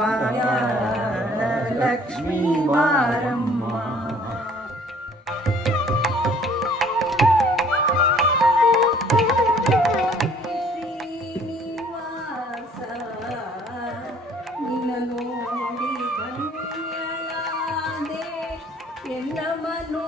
ಬಾಯ ಲಕ್ಷ್ಮೀ ಬಾರಮ್ಮ. ಶ್ರೀನಿವಾಸ ನಿನ್ನ ನೋಡಿ ಧನ್ಯಳಾದೆ ಎನ್ನ ಮನೋನಯನಗಿ.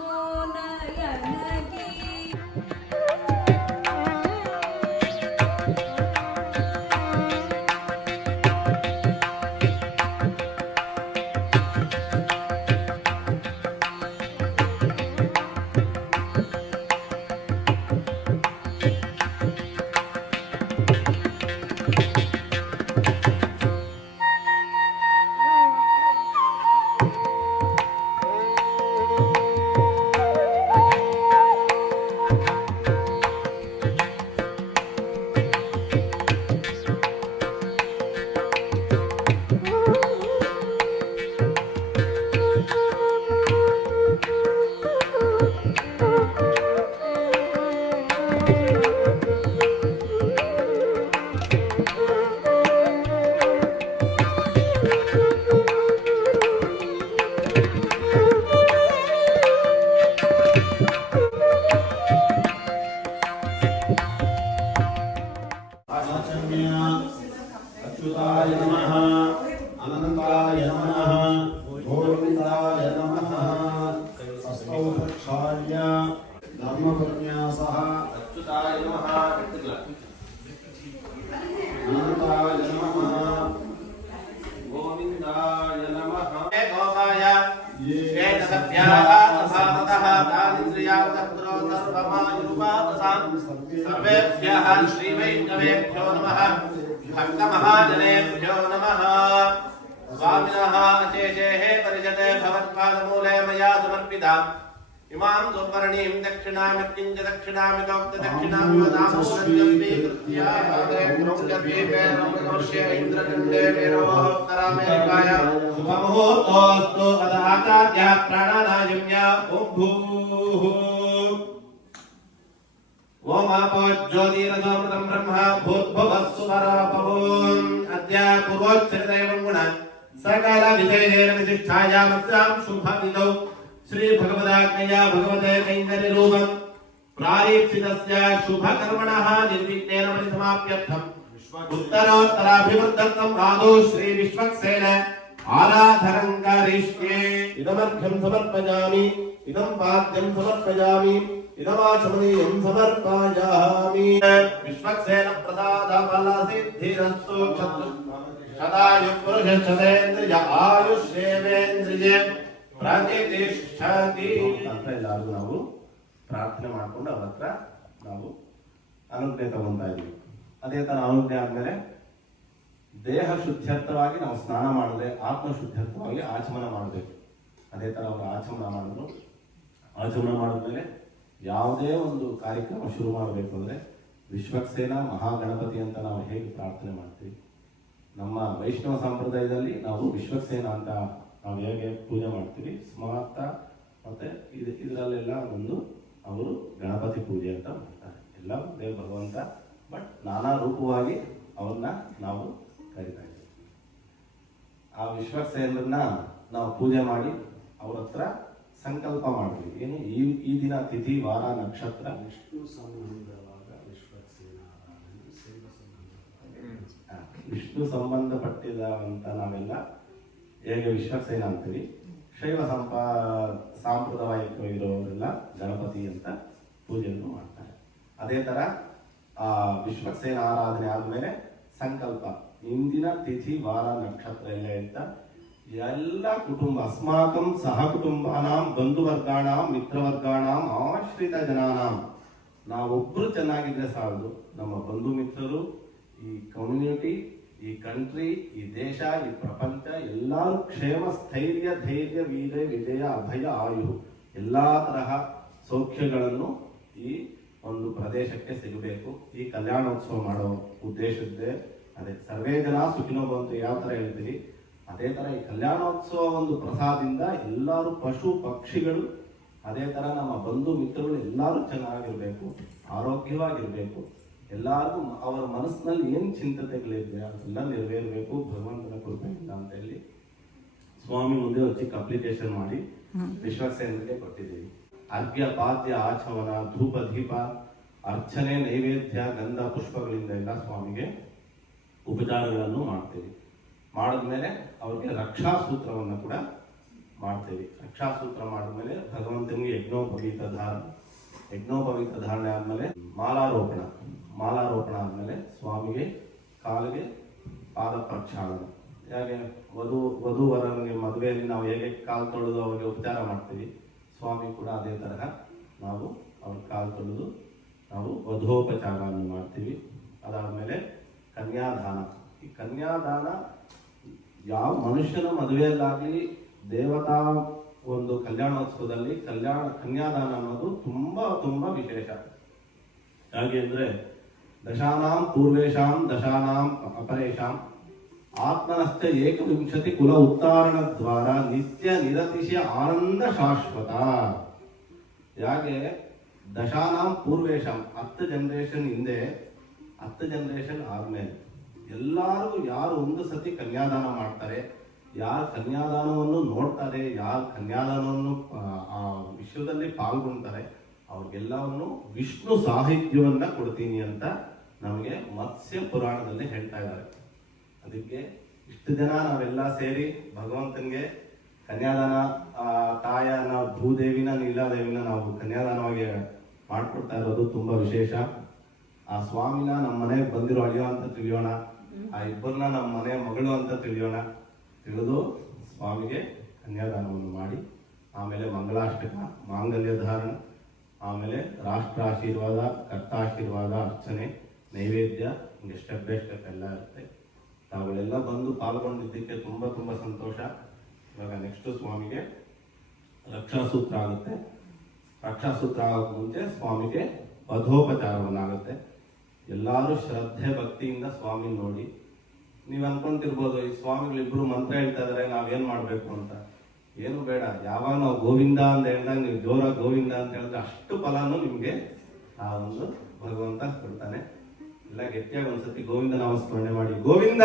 अच्युताय नमः, अनन्ताय नमः, गोविन्दाय नमः। हस्तौ प्रक्षाल्य धर्मपन्यासः। अच्युताय नमः, अनन्ताय नमः, गोविन्दाय नमः। गोपाय सर्वेभ्यः श्रीवैष्णवेभ्यो नमः। भक्तमहाजनेभ्यो नमः। स्वामिनः अशेषेः परिषदे भवत्पादमूले मया समर्पिता इमां सुवर्णीं दक्षिणामित्यञ्च दक्षिणामितोक्तदक्षिणामिवदामूलञ्च स्वीकृत्य द्वीपे इन्द्रचण्डे मेरोः करामेकाय शुभमुहूर्तोऽस्तु अदाचार्यः प्राणानायम्य ॐ भूः ओम आपो ज्योतिरसोमृतं ब्रह्म भूद्भुवः सुपरापवोम् अद्य पूर्वोच्चरितैवं गुण सकल विजयेन विशिष्टायामस्यां शुभविदौ श्री भगवदाज्ञया भगवते कैङ्कर्यरूपं प्रारीप्सितस्य शुभकर्मणः निर्विघ्नेन परिसमाप्त्यर्थम् उत्तरोत्तराभिवृद्धर्थम् आदौ श्री विश्वक्सेन आराधनं करिष्ये। इदमर्घ्यं समर्पयामि, इदं पाद्यं समर्पयामि, इदमाचमनीयं समर्पयामि। विश्वक्सेन प्रसादफलसिद्धिरस्तु शतायुः पुरुषशतेन्द्रिय आयुष्येवेन्द्रिये प्रतिष्ठति ಅಂತ ಎಲ್ಲರೂ ನಾವು ಪ್ರಾರ್ಥನೆ ಮಾಡಿಕೊಂಡು ಅವರ ಹತ್ರ ನಾವು ಅನುಜ್ಞೆ ತಗೊಂತಾ ಇದೀವಿ. ಅದೇ ತರ ಅನುಜ್ಞೆ ಆದ್ಮೇಲೆ ದೇಹ ಶುದ್ಧರ್ಥವಾಗಿ ನಾವು ಸ್ನಾನ ಮಾಡದೆ ಆತ್ಮ ಶುದ್ಧರ್ಥವಾಗಿ ಆಚಮನ ಮಾಡಬೇಕು. ಅದೇ ತರ ಅವರು ಆಚಮನ ಮಾಡಿದ್ರು. ಆಚಮನ ಮಾಡಿದ್ಮೇಲೆ ಯಾವುದೇ ಒಂದು ಕಾರ್ಯಕ್ರಮ ಶುರು ಮಾಡಬೇಕು ಅಂದರೆ ವಿಶ್ವಕ್ಸೇನ ಮಹಾಗಣಪತಿ ಅಂತ ನಾವು ಹೇಗೆ ಪ್ರಾರ್ಥನೆ ಮಾಡ್ತೀವಿ, ನಮ್ಮ ವೈಷ್ಣವ ಸಂಪ್ರದಾಯದಲ್ಲಿ ನಾವು ವಿಶ್ವಕ್ಸೇನ ಅಂತ ನಾವು ಹೇಗೆ ಪೂಜೆ ಮಾಡ್ತೀವಿ ಸ್ಮಾರ್ಥ ಮತ್ತೆ ಇದರಲ್ಲೆಲ್ಲ ಒಂದು ಅವರು ಗಣಪತಿ ಪೂಜೆ ಅಂತ ಮಾಡ್ತಾರೆ. ಎಲ್ಲ ಒಂದೇ ಭಗವಂತ, ಬಟ್ ನಾನಾ ರೂಪವಾಗಿ ಅವ್ರನ್ನ ನಾವು ಕರಿತಾ ಇದ್ದೀವಿ. ಆ ವಿಶ್ವಕ್ಸೇನರನ್ನ ನಾವು ಪೂಜೆ ಮಾಡಿ ಅವ್ರ ಹತ್ರ ಸಂಕಲ್ಪ ಮಾಡ್ತೀವಿ. ಏನು ಈ ದಿನ ತಿಥಿ ವಾರ ನಕ್ಷತ್ರ ವಿಷ್ಣು ಸಂಬಂಧವಾದ ವಿಷ್ಣು ಸಂಬಂಧಪಟ್ಟಿದಂತ ನಾವೆಲ್ಲ ಹೇಗೆ ವಿಶ್ವಕ್ಸೇನ ಅಂತೀವಿ, ಶೈವ ಸಾಂಪ್ರದಾಯಿಕವಾಗಿರೋರೆಲ್ಲ ಗಣಪತಿ ಅಂತ ಪೂಜೆಯನ್ನು ಮಾಡ್ತಾರೆ. ಅದೇ ತರ ಆ ವಿಶ್ವಕ್ಸೇನ ಆರಾಧನೆ ಆದ್ಮೇಲೆ ಸಂಕಲ್ಪ ಇಂದಿನ ತಿಥಿ ವಾರ ನಕ್ಷತ್ರ ಎಲ್ಲ ಅಂತ ಎಲ್ಲ ಕುಟುಂಬ ಅಸ್ಮಾಕಂ ಸಹ ಕುಟುಂಬಾನಾಂ ಬಂಧುವರ್ಗಾಣಾಂ ಮಿತ್ರವರ್ಗಾಣಾಂ ಆಶ್ರಿತ ಜನಾನಾಂ ನಾವೊಬ್ರು ಚೆನ್ನಾಗಿದ್ರೆ ಸಾಲದು, ನಮ್ಮ ಬಂಧು ಮಿತ್ರರು, ಈ ಕಮ್ಯುನಿಟಿ, ಈ ಕಂಟ್ರಿ, ಈ ದೇಶ, ಈ ಪ್ರಪಂಚ ಎಲ್ಲರೂ ಕ್ಷೇಮ ಸ್ಥೈರ್ಯ ಧೈರ್ಯ ವೀರ ವಿಜಯ ಅಭಯ ಆಯು ಎಲ್ಲಾ ತರಹ ಸೌಖ್ಯಗಳನ್ನು ಈ ಒಂದು ಪ್ರದೇಶಕ್ಕೆ ಸಿಗಬೇಕು. ಈ ಕಲ್ಯಾಣೋತ್ಸವ ಮಾಡೋ ಉದ್ದೇಶದ್ದೇ ಅದೇ. ಸರ್ವೇ ಜನ ಸುಖಿನೋ ಬಂತು ಯಾವ ತರ ಹೇಳ್ತೀವಿ, ಅದೇ ತರ ಈ ಕಲ್ಯಾಣೋತ್ಸವ ಒಂದು ಪ್ರಸಾದದಿಂದ ಎಲ್ಲರೂ ಪಶು ಪಕ್ಷಿಗಳು, ಅದೇ ತರ ನಮ್ಮ ಬಂಧು ಮಿತ್ರಗಳು ಎಲ್ಲರೂ ಚೆನ್ನಾಗಿರ್ಬೇಕು, ಆರೋಗ್ಯವಾಗಿರ್ಬೇಕು. ಎಲ್ಲರಿಗೂ ಅವರ ಮನಸ್ಸಿನಲ್ಲಿ ಏನ್ ಚಿಂತನೆಗಳಿದೆ ಅದೆಲ್ಲ ನೆರವೇರಬೇಕು ಭಗವಂತನ ಕೃಪೆಯಿಂದ ಅಂತ ಹೇಳಿ ಸ್ವಾಮಿ ಮುಂದೆ ಒಂದು ಚಿಕ್ಕ ಅಪ್ಲಿಕೇಶನ್ ಮಾಡಿ ವಿಶ್ವಕ್ಸೇನರಿಗೆ ಕೊಟ್ಟಿದ್ದೀವಿ. ಅರ್ಘ್ಯ ಪಾದ್ಯ ಆಚಮನ ಧೂಪ ದೀಪ ಅರ್ಚನೆ ನೈವೇದ್ಯ ಗಂಧ ಪುಷ್ಪಗಳಿಂದ ಎಲ್ಲ ಸ್ವಾಮಿಗೆ ಉಪಚಾರಗಳನ್ನು ಮಾಡ್ತೀವಿ. ಮಾಡಿದ್ಮೇಲೆ ಅವ್ರಿಗೆ ರಕ್ಷಾಸೂತ್ರವನ್ನು ಕೂಡ ಮಾಡ್ತೀವಿ. ರಕ್ಷಾಸೂತ್ರ ಮಾಡಿದ್ಮೇಲೆ ಭಗವಂತನಿಗೆ ಯಜ್ಞೋಪವೀತ ಧಾರಣೆ ಆದ್ಮೇಲೆ ಮಾಲಾರೋಪಣ ಆದ್ಮೇಲೆ ಸ್ವಾಮಿಗೆ ಕಾಲಿಗೆ ಪಾದ ಪ್ರಕ್ಷಾಳನೆ. ಹಾಗೆ ವಧುವರನಿಗೆ ಮದುವೆಯಲ್ಲಿ ನಾವು ಹೇಗೆ ಕಾಲು ತೊಳೆದು ಅವರಿಗೆ ಉಪಚಾರ ಮಾಡ್ತೀವಿ, ಸ್ವಾಮಿ ಕೂಡ ಅದೇ ತರಹ ನಾವು ಅವ್ರ ಕಾಲು ತೊಳೆದು ನಾವು ವಧೋಪಚಾರವನ್ನು ಮಾಡ್ತೀವಿ. ಅದಾದಮೇಲೆ ಕನ್ಯಾದಾನ. ಈ ಕನ್ಯಾದಾನ ಯಾವ ಮನುಷ್ಯನ ಮದುವೆಯಲ್ಲಾಗಲಿ ದೇವತಾ ಒಂದು ಕಲ್ಯಾಣೋತ್ಸವದಲ್ಲಿ ಕನ್ಯಾದಾನ ಅನ್ನೋದು ತುಂಬಾ ತುಂಬಾ ವಿಶೇಷ. ಹಾಗೆ ಅಂದ್ರೆ ದಶಾನಾಂ ಪೂರ್ವೇಶಾಂ ದಶಾನಾಂ ಅಪರೇಶಾಂ ಆತ್ಮನಶ್ಚ ಏಕವಿಂಶತಿ ಕುಲ ಉತ್ತಾರಣ ದ್ವಾರ ನಿತ್ಯ ನಿರತಿಶಯ ಆನಂದ ಶಾಶ್ವತ. ಹಾಗೆ ದಶಾನಾಂ ಪೂರ್ವೇಶಾಂ 10 ಜನರೇಷನ್ ಹಿಂದೆ 10 ಜನರೇಷನ್ ಆದ್ಮೇಲೆ ಎಲ್ಲಾರು ಯಾರು ಒಂದು ಸತಿ ಕನ್ಯಾದಾನ ಮಾಡ್ತಾರೆ, ಯಾರು ಕನ್ಯಾದಾನವನ್ನು ನೋಡ್ತಾರೆ, ಯಾರು ಕನ್ಯಾದಾನವನ್ನು ಆ ವಿಶ್ವದಲ್ಲಿ ಪಾಲ್ಗೊಳ್ತಾರೆ, ಅವ್ರಿಗೆಲ್ಲವನ್ನು ವಿಷ್ಣು ಸಾಹಿತ್ಯವನ್ನ ಕೊಡ್ತೀನಿ ಅಂತ ನಮಗೆ ಮತ್ಸ್ಯ ಪುರಾಣದಲ್ಲಿ ಹೇಳ್ತಾ ಇದ್ದಾರೆ. ಅದಕ್ಕೆ ಇಷ್ಟು ಜನ ನಾವೆಲ್ಲ ಸೇರಿ ಭಗವಂತನಿಗೆ ಕನ್ಯಾದಾನ ತಾಯನ ಭೂದೇವಿನ ನೀಲಾದೇವಿನ ನಾವು ಕನ್ಯಾದಾನವಾಗಿ ಮಾಡ್ಕೊಡ್ತಾ ಇರೋದು ತುಂಬಾ ವಿಶೇಷ. ಆ ಸ್ವಾಮಿನ ನಮ್ಮ ಮನೆಗೆ ಬಂದಿರೋ ಅಳಿಯೋ ಅಂತ ತಿಳಿಯೋಣ, ಆ ಇಬ್ಬರನ್ನ ನಮ್ಮ ಮನೆ ಮಗಳು ಅಂತ ತಿಳಿಯೋಣ. ತಿಳಿದು ಸ್ವಾಮಿಗೆ ಕನ್ಯಾದಾನವನ್ನು ಮಾಡಿ ಆಮೇಲೆ ಮಂಗಳಾಷ್ಟಕ, ಮಾಂಗಲ್ಯ ಧಾರಣ, ಆಮೇಲೆ ರಾಷ್ಟ್ರ ಆಶೀರ್ವಾದ, ಕರ್ತಾಶೀರ್ವಾದ, ಅರ್ಚನೆ, ನೈವೇದ್ಯ, ಹಿಂಗೆ ಸ್ಟೆಪ್ ಬೈ ಸ್ಟೆಪ್ ಎಲ್ಲ ಇರುತ್ತೆ. ತಾವುಗಳೆಲ್ಲ ಬಂದು ಪಾಲ್ಗೊಂಡಿದ್ದಕ್ಕೆ ತುಂಬಾ ತುಂಬಾ ಸಂತೋಷ. ಇವಾಗ ನೆಕ್ಸ್ಟ್ ಸ್ವಾಮಿಗೆ ರಕ್ಷಾಸೂತ್ರ ಆಗುತ್ತೆ. ರಕ್ಷಾಸೂತ್ರ ಆಗೋಕೆ ಮುಂಚೆ ಸ್ವಾಮಿಗೆ ವಧೋಪಚಾರವನ್ನಾಗುತ್ತೆ. ಎಲ್ಲರೂ ಶ್ರದ್ಧೆ ಭಕ್ತಿಯಿಂದ ಸ್ವಾಮಿ ನೋಡಿ. ನೀವು ಅನ್ಕೊಂತಿರ್ಬೋದು ಈ ಸ್ವಾಮಿಗಳಿಬ್ರು ಮಂತ್ರ ಹೇಳ್ತಾ ಇದಾರೆ, ನಾವೇನ್ ಮಾಡ್ಬೇಕು ಅಂತ. ಏನು ಬೇಡ, ಯಾವಾಗ ನಾವು ಗೋವಿಂದ ಅಂತ ಹೇಳಿದಾಗ ನೀವು ಜೋರ ಗೋವಿಂದ ಅಂತ ಹೇಳಿದ್ರೆ ಅಷ್ಟು ಫಲನೂ ನಿಮ್ಗೆ ಆ ಒಂದು ಭಗವಂತ ಕೊಡ್ತಾನೆ. ಎಲ್ಲ ಗಟ್ಟಿಯಾಗಿ ಒಂದ್ಸತಿ ಗೋವಿಂದ ನಾಮಸ್ಮರಣೆ ಮಾಡಿ. ಗೋವಿಂದ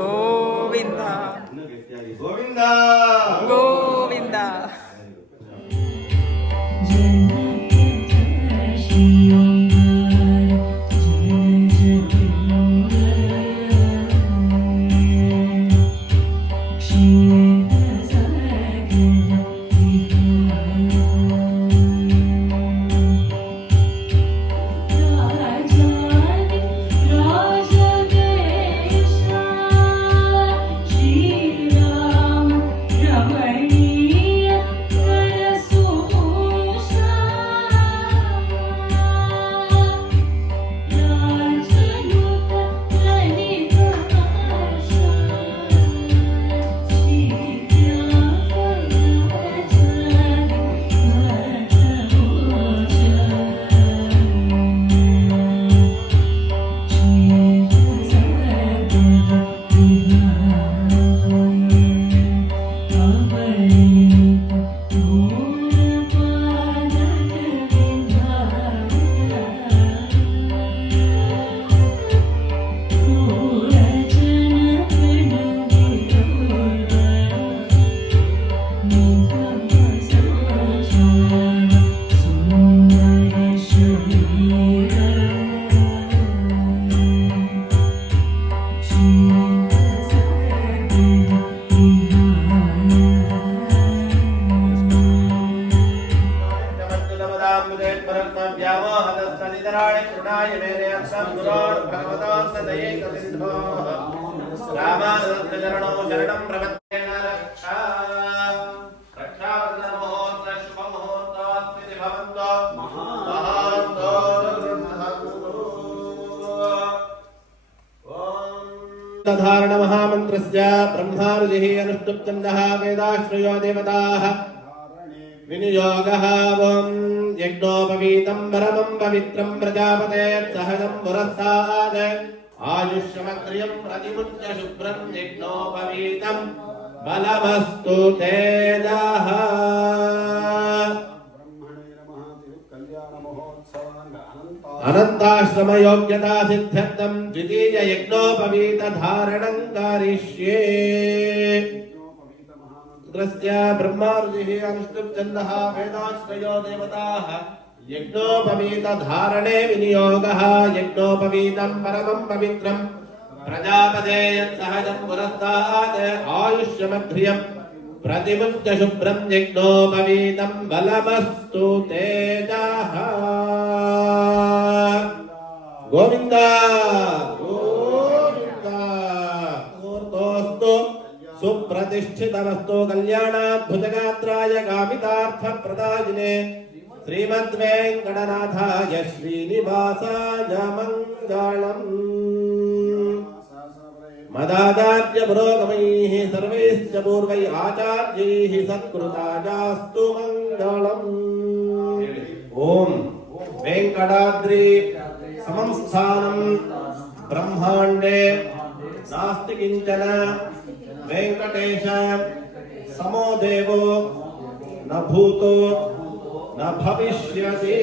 ಗೋವಿಂದ, ಇನ್ನು ಗಟ್ಟಿಯಾಗಿ ಗೋವಿಂದ ಗೋವಿಂದ. धारण महामंत्रस्य ब्रह्मारुजिः अनुष्टुप्छन्दः वेदाश्रयो देवताः विनियोगः ॐ यज्ञोपवीतं परमं पवित्रं प्रजापते सहजं पुरस्तात् आयुष्यमग्र्यं प्रतिमुच्य शुभ्रं यज्ञोपवीतं बलमस्तु तेजः अनंताश्रम योग्यता सिद्ध्यर्थं द्वितीय यज्ञोपवीत धारणं करिष्ये मन्त्रस्य ब्रह्मा ऋषिः अनुष्टुप्छन्दः वेदाश्रयो देवताः यज्ञोपवीतधारणे विनियोगः यज्ञोपवीतं परमं पवित्रम् प्रजापते यत्सहजं पुरस्तात् आयुष्यमघ्रियं प्रतिमुच्च शुभ्रं यज्ञोपवीतं बलमस्तु तेजः गोविन्द गोविन्द मूर्तोऽस्तु सुप्रतिष्ठितमस्तु कल्याणाद्भुतगात्राय कामितार्थप्रदायिने श्रीमद्वेङ्कटनाथाय श्रीनिवासाय मङ्गलम् मदाचार्य पुरोगमैः सर्वैश्च पूर्वैः आचार्यैः सत्कृतायास्तु मङ्गलम् ॐ वेङ्कटाद्रि समं स्थानं ब्रह्माण्डे नास्ति किञ्चन वेङ्कटेश समो देवो न भूतो न भविष्यति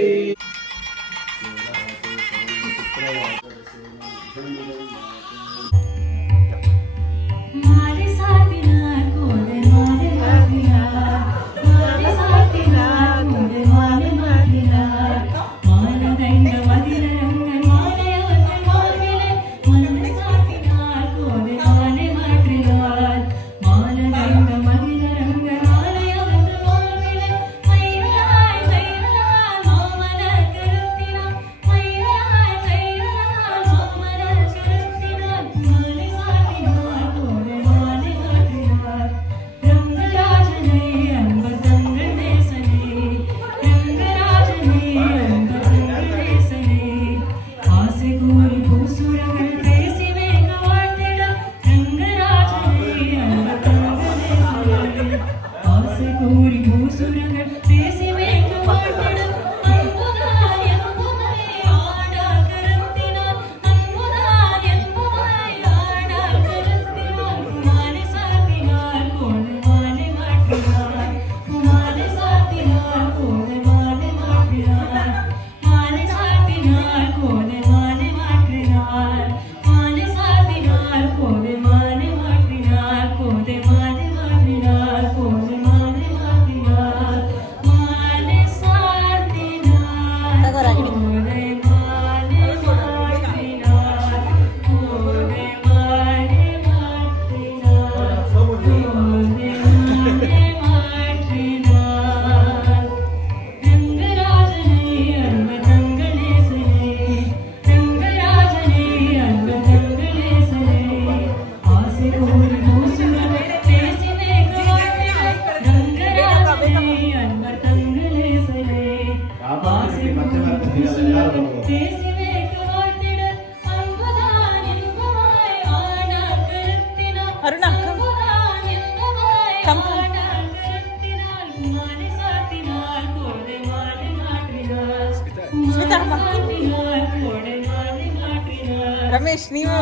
ರಮೇಶ್ ನೀವು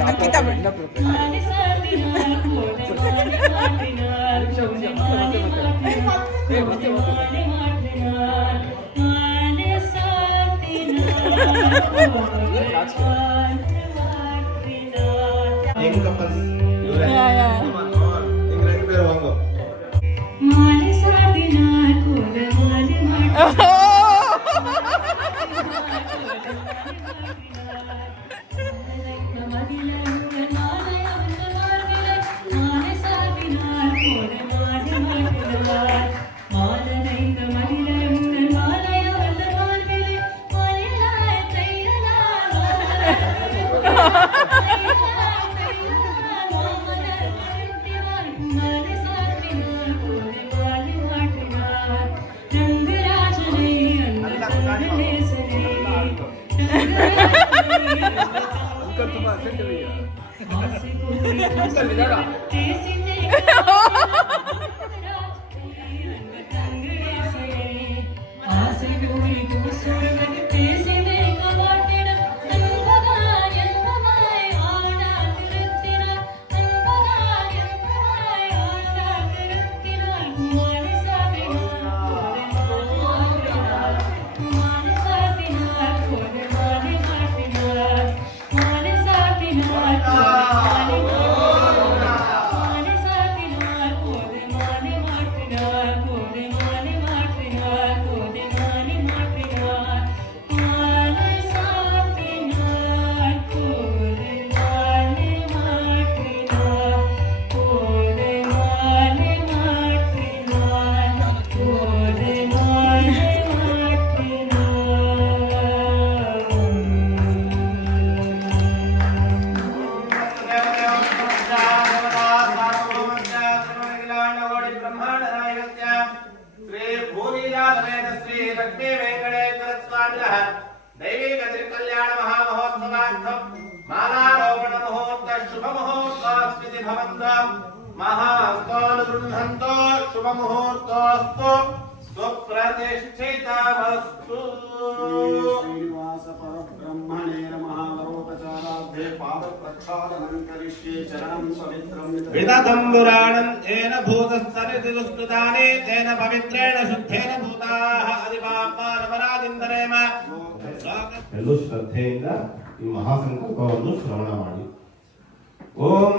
ಅಂಕಿತ ಲಕ್ಷ್ಮೀ ವೆಂಕಟೇಶ್ವರ ಸ್ವಾಮಿನಃ ದೈವಿಕ ತ್ರಿಕಲ್ಯಾಣ ಮಹಾಮಹೋತ್ಸವಾರ್ಥಂ ಮಾಲಾರೋಪಣ ಮುಹೂರ್ತ ಶುಭ ಮುಹೂರ್ತಸ್ಮಿತಿ ಭವಂತ ಮಹಾಸ್ವಾನು ಗೃಹಂತೋ ಶುಭ ಮುಹೂರ್ತೋಸ್ತು ಸುಪ್ರತಿಷ್ಠಿತಮಸ್ತು. ಶ್ರೀನಿವಾಸ ಪರಬ್ರಹ್ಮಣೇ ನಮಃ. ವರೋಪಚಾರಾರ್ಧೇ ಪಾದ ಪ್ರಕ್ಷಾಳನಂ ಕರಿಷ್ಯೆ. ಚರಣಂ ಪವಿತ್ರಂ ವಿದತಂಬುರಾಣಂ ಏನ ಭೂತಸ್ಥರಿತಿ ದುಸ್ತುತಾನಿ ತೇನ ಪವಿತ್ರೇಣ ಶುದ್ಧೇನ ಭೂತಾಃ ಅದಿಪಾಪಾನಪರಾದಿಂದರೇಮ. ಎಲ್ಲೂ ಶ್ರದ್ಧೆಯಿಂದ ಈ ಮಹಾಸಂಕಲ್ಪವನ್ನು ಶ್ರವಣ ಮಾಡಿ. ಓಂ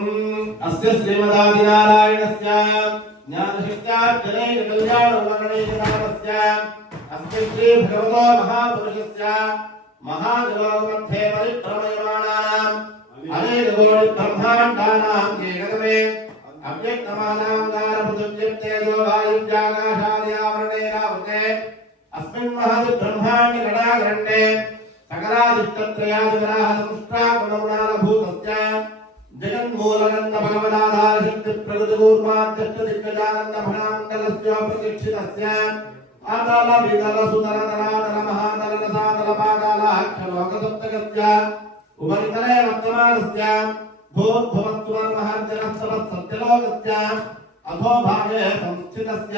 ಅಸ್ಯ ಶ್ರೀಮದಾದಿನಾರಾಯಣಸ್ಯ ಜ್ಞಾನಶಕ್ತ್ಯಾರ್ಜನೇನ ಕಲ್ಯಾಣೋಪಕರಣೇನ ಅಸ್ಯ ಶ್ರೀ ಭಗವತೋ ಮಹಾಪುರುಷಸ್ಯ ಮಹಾಜಲೋಕಮಧ್ಯೆ ಪರಿಭ್ರಮಯಮಾನಾನಾಂ ಅನೇಕ ಕೋಟಿ ಬ್ರಹ್ಮಾಂಡಾನಾಂ ಏಕಗಮೇ ಅವ್ಯಕ್ತಮಾನಾಂಗಾರ ಪೃಥಿವ್ಯಪ್ತೇಜೋ ವಾಯುವ್ಯಾಕಾಶಾದ್ಯಾವರಣೇನಾವೃತೆ ಅಸ್ಮಿನ್ ಮಹದ್ ಬ್ರಹ್ಮಾಂಡ ಗಣಾಗರಣ್ಯೆ ಸಕಲಾದಿಷ್ಟತ್ರಯಾದಿವರಾಹ ಸಂಷ್ಟಾಗುಣಗುಣಾನಭೂತಸ್ಯ ಜಗನ್ಮೂಲನಂದ ಭಗವದಾಧಾರ ಶಕ್ತಿ ಪ್ರಗತಿಪೂರ್ವಾದ್ಯಷ್ಟ ದಿಗ್ಗಜಾನಂದ ಭಣಾಮಂಗಲಸ್ಯ ಪ್ರತಿಷ್ಠಿತಸ್ಯ ಆತಾಲ ವಿದಲ ಸುತಲ ತಲಾತಲ ಮಹಾತಲ ರಸಾತಲ ಪಾತಾಲ ಅಕ್ಷಲೋಕಸಪ್ತಗಸ್ಯ ಉಪರಿತಲೆ ವರ್ತಮಾನಸ್ಯ ಭೂರ್ಭುವಸ್ವರ್ಮಹರ್ಜನಸ್ತವ ಸತ್ಯಲೋಕಸ್ಯ ಅಧೋಭಾಗೆ ಸಂಸ್ಥಿತಸ್ಯ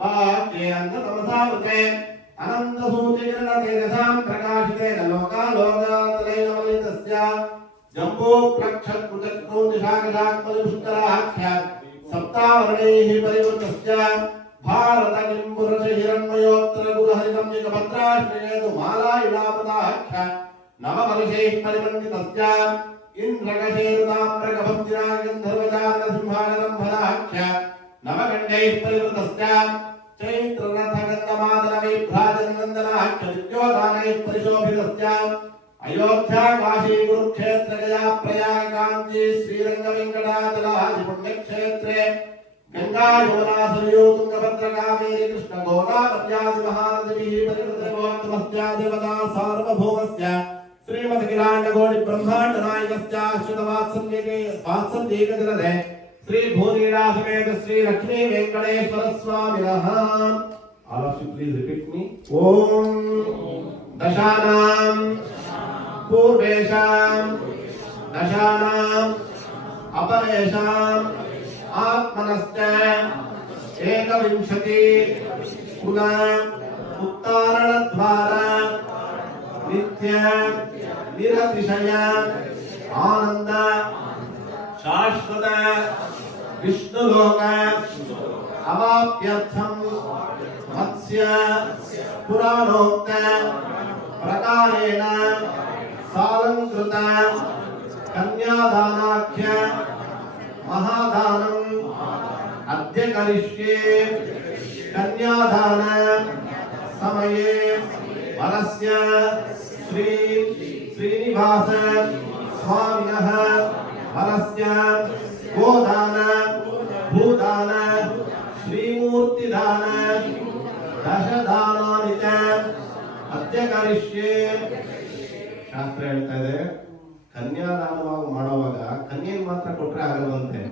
ಬಾಹ್ಯೇ ಅಂತತಮಸಾವೃತೆ ಅನಂತಸೂಚಿಕಿರಣ ತೇಜಸಾಂ ಪ್ರಕಾಶಿತೇನ ಲೋಕಾಲೋಕಾತಲೇನ ವಲಿತಸ್ಯ ಜಂಬೂ ಪ್ರಕ್ಷತ್ಕೃತಕ್ರೋ ದಿಶಾಗಜಾತ್ಮದುಷ್ಕರಾಖ್ಯ ಸಪ್ತಾವರಣೈಃ ಪರಿವೃತಸ್ಯ ಭಾರತ ಕಿಂಪುರುಷ ಹಿರಣ್ಮಯೋತ್ತರ ಗುರುಹರಿಸಂಯುಗ ಭದ್ರಾಶ್ರಯೇತು ಮಾಲಾಯುಣಾಪದಾಖ್ಯ ನವವರ್ಷೈಃ ಪರಿಮಂಡಿತಸ್ಯ ಇಂದ್ರಕಶೇರುತಾಮ್ರಕಭಕ್ತಿರಾಗಂಧರ್ವಜಾತ ಸಿಂಹಾನರಂಭರಾಖ್ಯ ನವಗಂಡೈಃ ಪರಿವೃತಸ್ಯ ಚೈತ್ರರಥಗಂಧಮಾದನವೈಭ್ರಾಜನಂದನಾಖ್ಯ ವಿದ್ಯೋದಾನೈಃ ಪರಿಶೋಭಿತಸ್ಯ ಅಯೋಧ್ಯ ಕಾಶಿ ಕುರುಕ್ಷೇತ್ರ ಗಯಾ ಪ್ರಯಾಗ ಕಾಂಚಿ ಶ್ರೀರಂಗ ವೆಂಕಟಾಚಲಾದಿ ಪುಣ್ಯಕ್ಷೇತ್ರೆ ಗಂಗಾ ಯಮುನಾ ಸರಯೂ ತುಂಗಭದ್ರ ಕಾವೇರಿ ಕೃಷ್ಣ ಗೋದಾವರ್ಯಾದಿ ಮಹಾನದಿಭಿಃ ಪರಿವೃತಗೋತ್ತಮಸ್ಯ ದೇವತಾ ಸಾರ್ವಭೌಮಸ್ಯ ಶ್ರೀಮದ್ ಕೋಟಿ ಬ್ರಹ್ಮಾಂಡ ನಾಯಕಸ್ಯ ಅಶ್ವತ ವಾತ್ಸಲ್ಯೇಕಜಲಧೆ ಶ್ರೀ ಭೂನೀಳಾ ಸಮೇತ Shri Lakshmi Venkateshwara ಸ್ವಾಮಿನಃ. All of you please repeat me. ಓಂ ದಶಾನಾಂ पूर्वेशां दशानां अपरेशां आत्मनश्च एकविंशति पुनः उत्तारणद्वारा नित्य निरतिशय आनंद शाश्वत विष्णुलोक अवाप्यर्थं मत्स्य पुराणोक्त प्रकारेण सालंकृत कन्यादानाख्य महादानम् अद्य करिष्ये. कन्यादान समये वरस्य श्री श्रीनिवास स्वामिनः वरस्य गोदान भूदान श्रीमूर्तिदान दशदानानि च अद्य करिष्ये. ಶಾಸ್ತ್ರ ಹೇಳ್ತಾ ಇದೆ, ಕನ್ಯಾದಾನವಾಗಿ ಮಾಡುವಾಗ ಕನ್ಯೆಗೆ ಮಾತ್ರ ಕೊಟ್ರೆ ಆಗಲ್ವಂತೆ.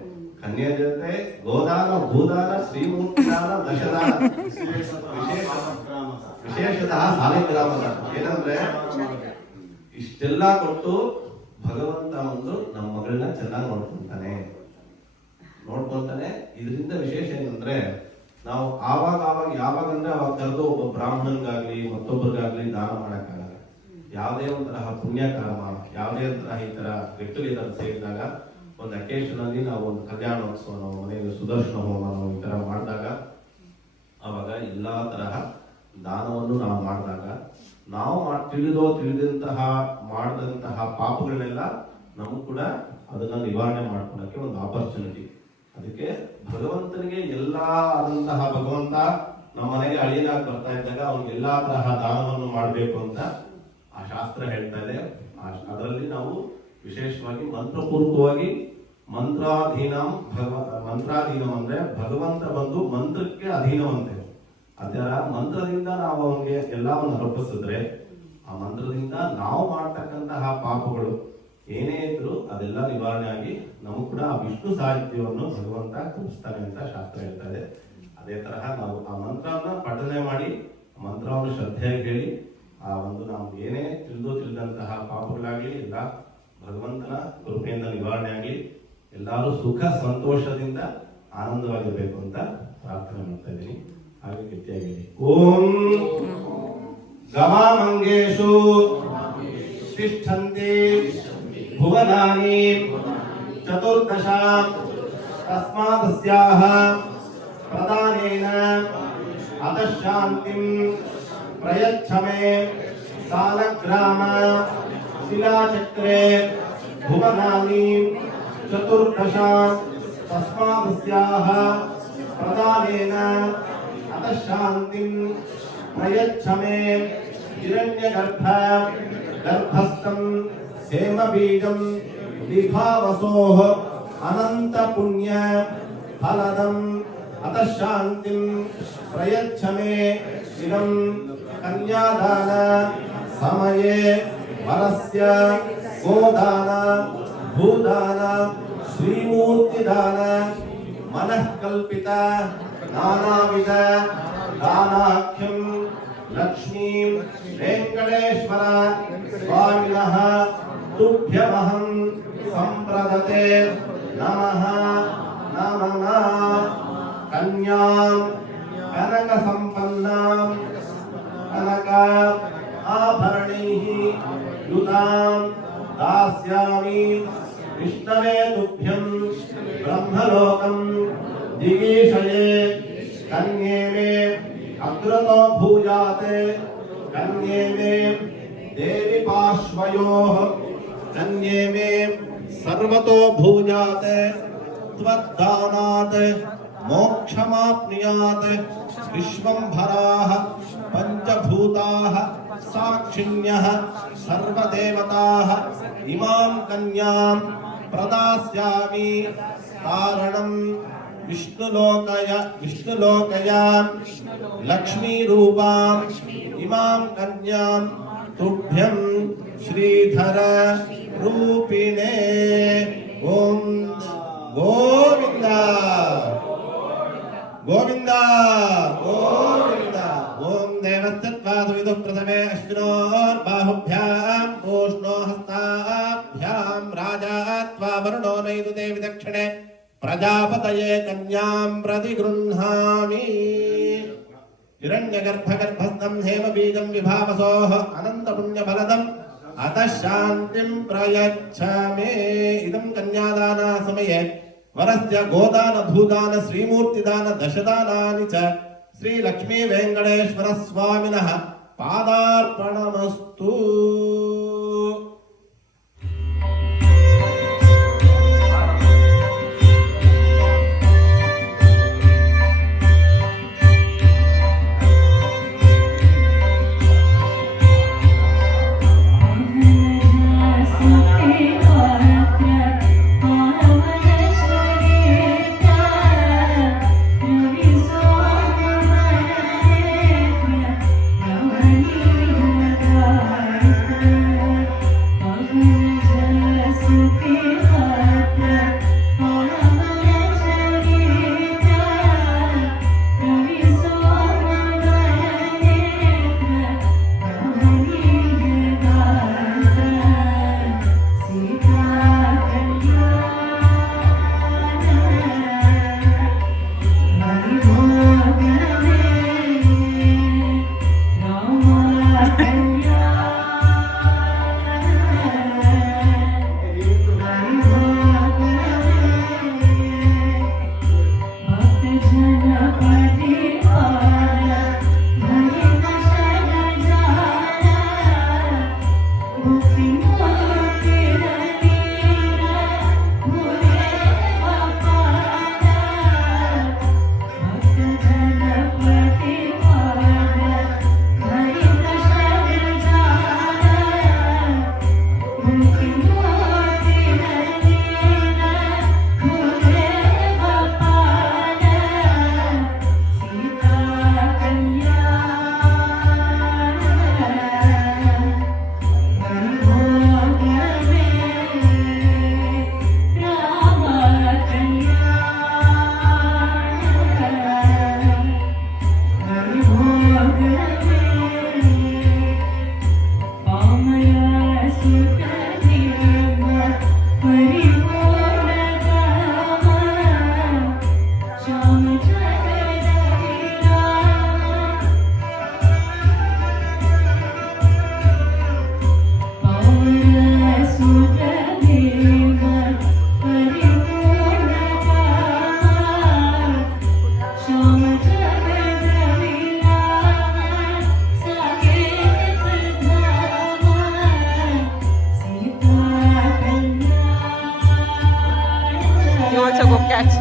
ಕನ್ಯೆ ಜೊತೆ ಗೋದಾನ ಭೂದಾನ ಶ್ರೀಮೂರ್ತಿದಾನ ದಶದಾನ ವಿಶೇಷತಃ ಸಾಲಿಗ್ರಾಮದ ಏನಂದ್ರೆ ಇಷ್ಟೆಲ್ಲ ಕೊಟ್ಟು ಭಗವಂತ ಒಂದು ನಮ್ಮ ಮಗಳನ್ನ ಚೆನ್ನಾಗಿ ನೋಡ್ಕೊಂತಾನೆ. ಇದರಿಂದ ವಿಶೇಷ ಏನಂದ್ರೆ ನಾವು ಆವಾಗ ಯಾವಾಗಂದ್ರೆ ಅವಾಗ ಕರೆದು ಒಬ್ಬ ಬ್ರಾಹ್ಮಣನ್ಗಾಗ್ಲಿ ಮತ್ತೊಬ್ಬರಿಗಾಗ್ಲಿ ದಾನ ಮಾಡಕ್ಕಾಗಲ್ಲ. ಯಾವುದೇ ಒಂಥರ ಪುಣ್ಯ ಕರ್ಮ, ಯಾವುದೇ ಒಂಥರ ಈ ತರ ಗೆಟ್ ಟುಗೆದರ್ ಸೇರಿದಾಗ ಒಂದು ಅಕೇಶನ್ ಅಲ್ಲಿ ನಾವು ಒಂದು ಕಲ್ಯಾಣೋತ್ಸವನೋ ಮನೆಯಲ್ಲಿ ಸುದರ್ಶನ ಹೋಮನೋ ಈ ತರ ಮಾಡಿದಾಗ ಅವಾಗ ಎಲ್ಲಾ ತರಹ ದಾನವನ್ನು ನಾವು ಮಾಡಿದಾಗ ನಾವು ತಿಳಿದಂತಹ ಮಾಡಿದಂತಹ ಪಾಪಗಳನ್ನೆಲ್ಲ ನಮಗೂ ಕೂಡ ಅದನ್ನ ನಿವಾರಣೆ ಮಾಡ್ಕೊಳಕ್ಕೆ ಒಂದು ಆಪರ್ಚುನಿಟಿ. ಅದಕ್ಕೆ ಭಗವಂತನಿಗೆ ಎಲ್ಲಾ ಆದಂತಹ ಭಗವಂತ ನಮ್ಮ ಮನೆಗೆ ಅಳಿಯನಾಗಿ ಬರ್ತಾ ಇದ್ದಾಗ ಅವ್ನಿಗೆ ಎಲ್ಲಾ ತರಹ ದಾನವನ್ನು ಮಾಡಬೇಕು ಅಂತ ಆ ಶಾಸ್ತ್ರ ಹೇಳ್ತಾ ಇದೆ. ಅದರಲ್ಲಿ ನಾವು ವಿಶೇಷವಾಗಿ ಮಂತ್ರಪೂರ್ವಕವಾಗಿ ಮಂತ್ರಾಧೀನಂ ಅಂದ್ರೆ ಭಗವಂತ ಬಂದು ಮಂತ್ರಕ್ಕೆ ಅಧೀನವಂತೆ. ಅದರ ಮಂತ್ರದಿಂದ ನಾವು ಅವನಿಗೆ ಎಲ್ಲವನ್ನು ಅರ್ಪಿಸಿದ್ರೆ ಆ ಮಂತ್ರದಿಂದ ನಾವು ಮಾಡ್ತಕ್ಕಂತಹ ಪಾಪಗಳು ಏನೇ ಇದ್ರು ಅದೆಲ್ಲ ನಿವಾರಣೆ ಆಗಿ ನಮಗೂ ಕೂಡ ಆ ವಿಷ್ಣು ಸಾಹಿತ್ಯವನ್ನು ಭಗವಂತ ಕಲಿಸ್ತಾನೆ ಅಂತ ಶಾಸ್ತ್ರ ಹೇಳ್ತಾ ಇದೆ. ಅದೇ ತರಹ ನಾವು ಆ ಮಂತ್ರವನ್ನ ಪಠನೆ ಮಾಡಿ ಮಂತ್ರವನ್ನು ಶ್ರದ್ಧೆಯಾಗಿ ಹೇಳಿ ಆ ಒಂದು ನಾವು ಏನೇ ತಿಳಿದಂತಹ ಪಾಪಗಳಾಗಲಿ ಎಲ್ಲ ಭಗವಂತನ ಕೃಪೆಯಿಂದ ನಿವಾರಣೆ ಆಗಲಿ, ಎಲ್ಲರೂ ಸುಖ ಸಂತೋಷದಿಂದ ಆನಂದವಾಗಿರ್ಬೇಕು ಅಂತ ಪ್ರಾರ್ಥನೆ ಮಾಡ್ತಾ ಇದ್ದೀನಿ. ಹಾಗೆ ಗಟ್ಟಿಯಾಗಿ ಓಂ ಗವಾಮಂಗೇಶು ತಿಷ್ಠಂತಿ ಭುವನಾನಿ ಚತುರ್ದಶ ತಸ್ಮಾದಸ್ಯಾಹ ಪ್ರದಾನೇನ ಅತಃ ಶಾಂತಿಂ ಪ್ರಯಚ್ಛ ಮೇ ಸಾಲಗ್ರಾಮ ಶಿಲಾಚಕ್ರೆ ಭುವನಾನಿ ಚತುರ್ದಶ ತಸ್ಮಾದಸ್ಯಾಹ ಪ್ರದಾನೇನ ಅತಃ ಶಾಂತಿಂ ಪ್ರಯಚ್ಛ ಮೇ ಹಿರಣ್ಯಗರ್ಭ ಗರ್ಭಸ್ಥಂ ಹೇಮಬೀಜಂ ದೀಪಾವಸೋಃ ಅನಂತ ಪುಣ್ಯ ಫಲದಂ ಅತಃ ಶಾಂತಿಂ ಪ್ರಯಚ್ಛ ಮೇ ಇದಂ ಕನ್ಯಾದಾನ ಸಮಯೇ ವರಸ್ಯ ಗೋದಾನ ಭೂದಾನ ಶ್ರೀಮೂರ್ತಿದಾನ ಮನಃಕಲ್ಪಿತ ನಾನಾವಿಧ ದಾನಾಖ್ಯಂ ಲಕ್ಷ್ಮೀಂ ವೆಂಕಟೇಶ್ವರ ಸ್ವಾಮಿನಃ ತುಭ್ಯಮಹಂ ಸಂಪ್ರದತೆ ನಮಃ ನಮಃ. ಕನ್ಯಾಂ ಕನಕ ಸಂಪನ್ನಾಂ ಕನಕ ಆಭರಣೈಃ ಯುತಾಂ दास्यामि विष्णवे तुभ्यं ब्रह्मलोकं दिगीषये कन्ये मे अग्रतो भूयात् कन्ये मे देवी पार्श्वयोः कन्ये मे सर्वतो भूयात् त्वद्दानात् मोक्षमाप्नुयात् विश्वंभराः पंचभूताः साक्षिण्यः सर्वदेवताः इमां कन्यां प्रदास्यामि कारणं विष्णुलोकया लक्ष्मीरूपाम् इमां कन्यां तुभ्यं श्रीधर रूपिणे. ओम गोविंद गोविंद गोविंद. ओम देवस्तत्वादविदु प्रथमे अश्विनोर्बाहुभ्यां पूष्णो हस्ताभ्यां राजात्वा वरुणो नैदु देवि दक्षिणे प्रजापतये कन्यां प्रतिगृह्णामि. हिरण्यगर्भगर्भस्थं हेमबीजं विभावसोः अनन्तपुण्यफलदम् अतः शान्तिं प्रयच्छ मे. इदं कन्यादाना समये वरस्य गोदान भूदान श्रीमूर्तिदान दशदानानि च श्री लक्ष्मी वेंकटेश्वर स्वामिनः पादार्पणमस्तु. Thank you. You also go catch.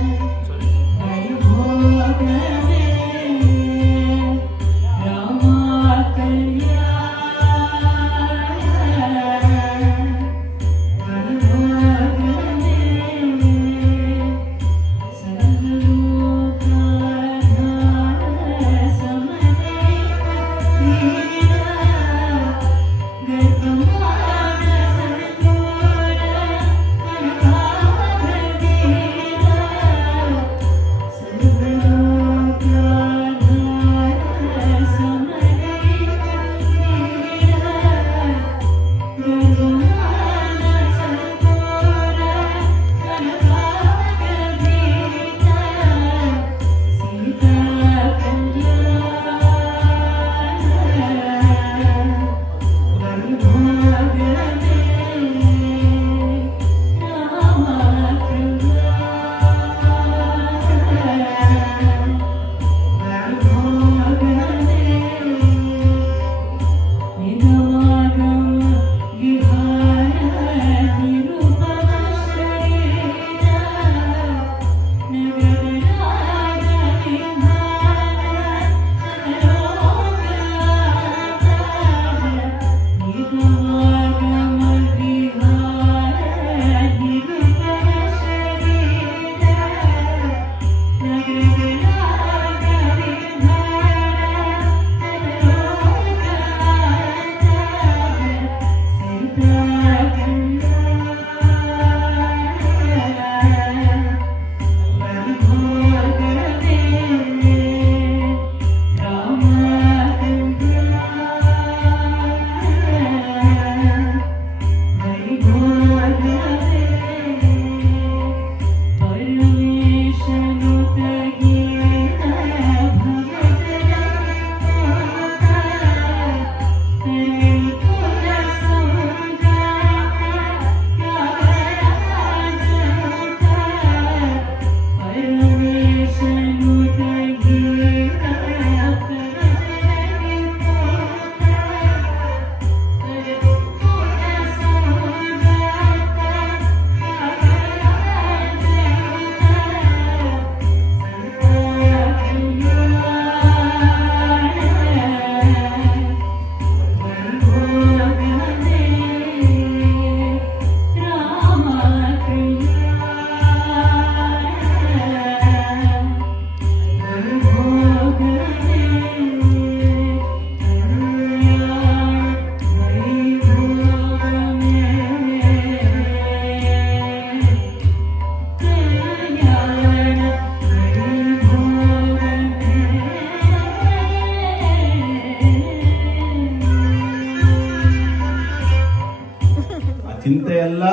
ಚಿಂತೆಯೆಲ್ಲ